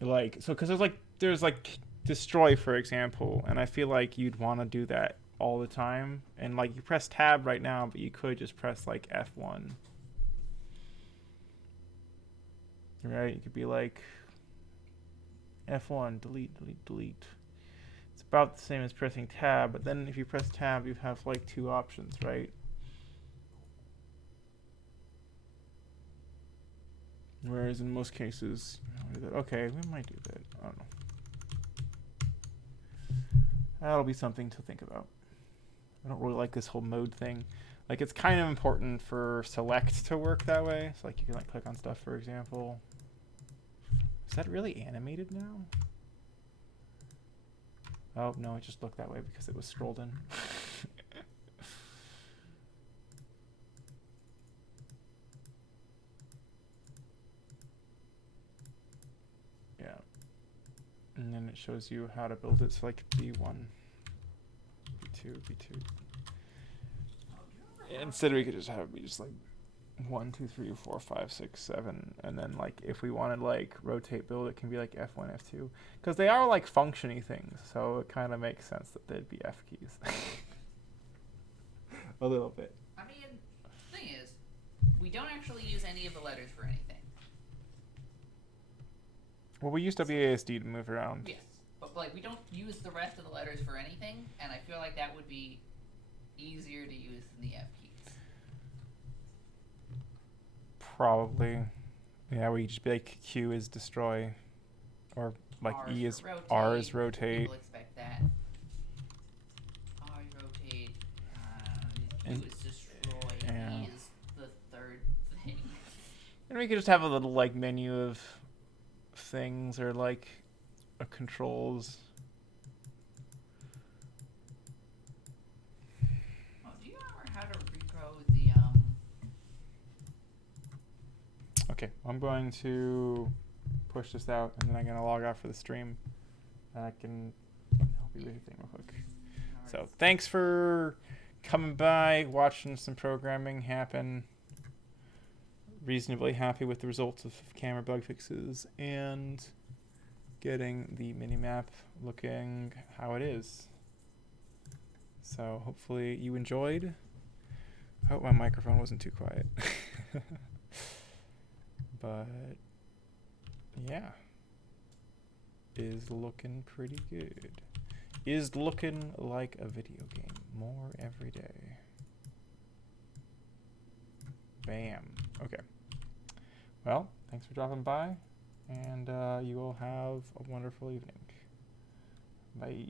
like, so because there's like destroy, for example, and I feel like you'd want to do that all the time. And like you press tab right now, but you could just press like F1. Right? You could be like F1, delete, delete, delete. It's about the same as pressing tab, but then if you press tab, you have like two options, right? Whereas in most cases, okay, we might do that. I don't know. That'll be something to think about. I don't really like this whole mode thing. Like it's kind of important for select to work that way. So like you can like click on stuff, for example. Is that really animated now? Oh, no, it just looked that way because it was scrolled in. Yeah. And then it shows you how to build it. So like B1, B2, B2. Instead we could just have it just like 1, 2, 3, 4, 5, 6, 7, and then like if we wanted like rotate build, it can be like F1, F2, because they are like functiony things, so it kind of makes sense that they'd be F keys. A little bit. I mean, the thing is, we don't actually use any of the letters for anything. Well, we use WASD to move around. Yes, but like we don't use the rest of the letters for anything, and I feel like that would be easier to use than the F keys. Probably. Yeah, we just be like Q is destroy, or like R E is rotate. R is rotate. People expect that. R is rotate. Q is destroy. Yeah. E is the third thing. And we could just have a little like menu of things or like controls. Oh, do you remember how to repro the Okay, I'm going to push this out, and then I'm going to log out for the stream. And I can help you with your thing real quick. So thanks for coming by, watching some programming happen. Reasonably happy with the results of camera bug fixes and getting the minimap looking how it is. So hopefully you enjoyed. I hope my microphone wasn't too quiet. But yeah, is looking pretty good. Is looking like a video game more every day. Bam. Okay. Well, thanks for dropping by, and you all have a wonderful evening. Bye.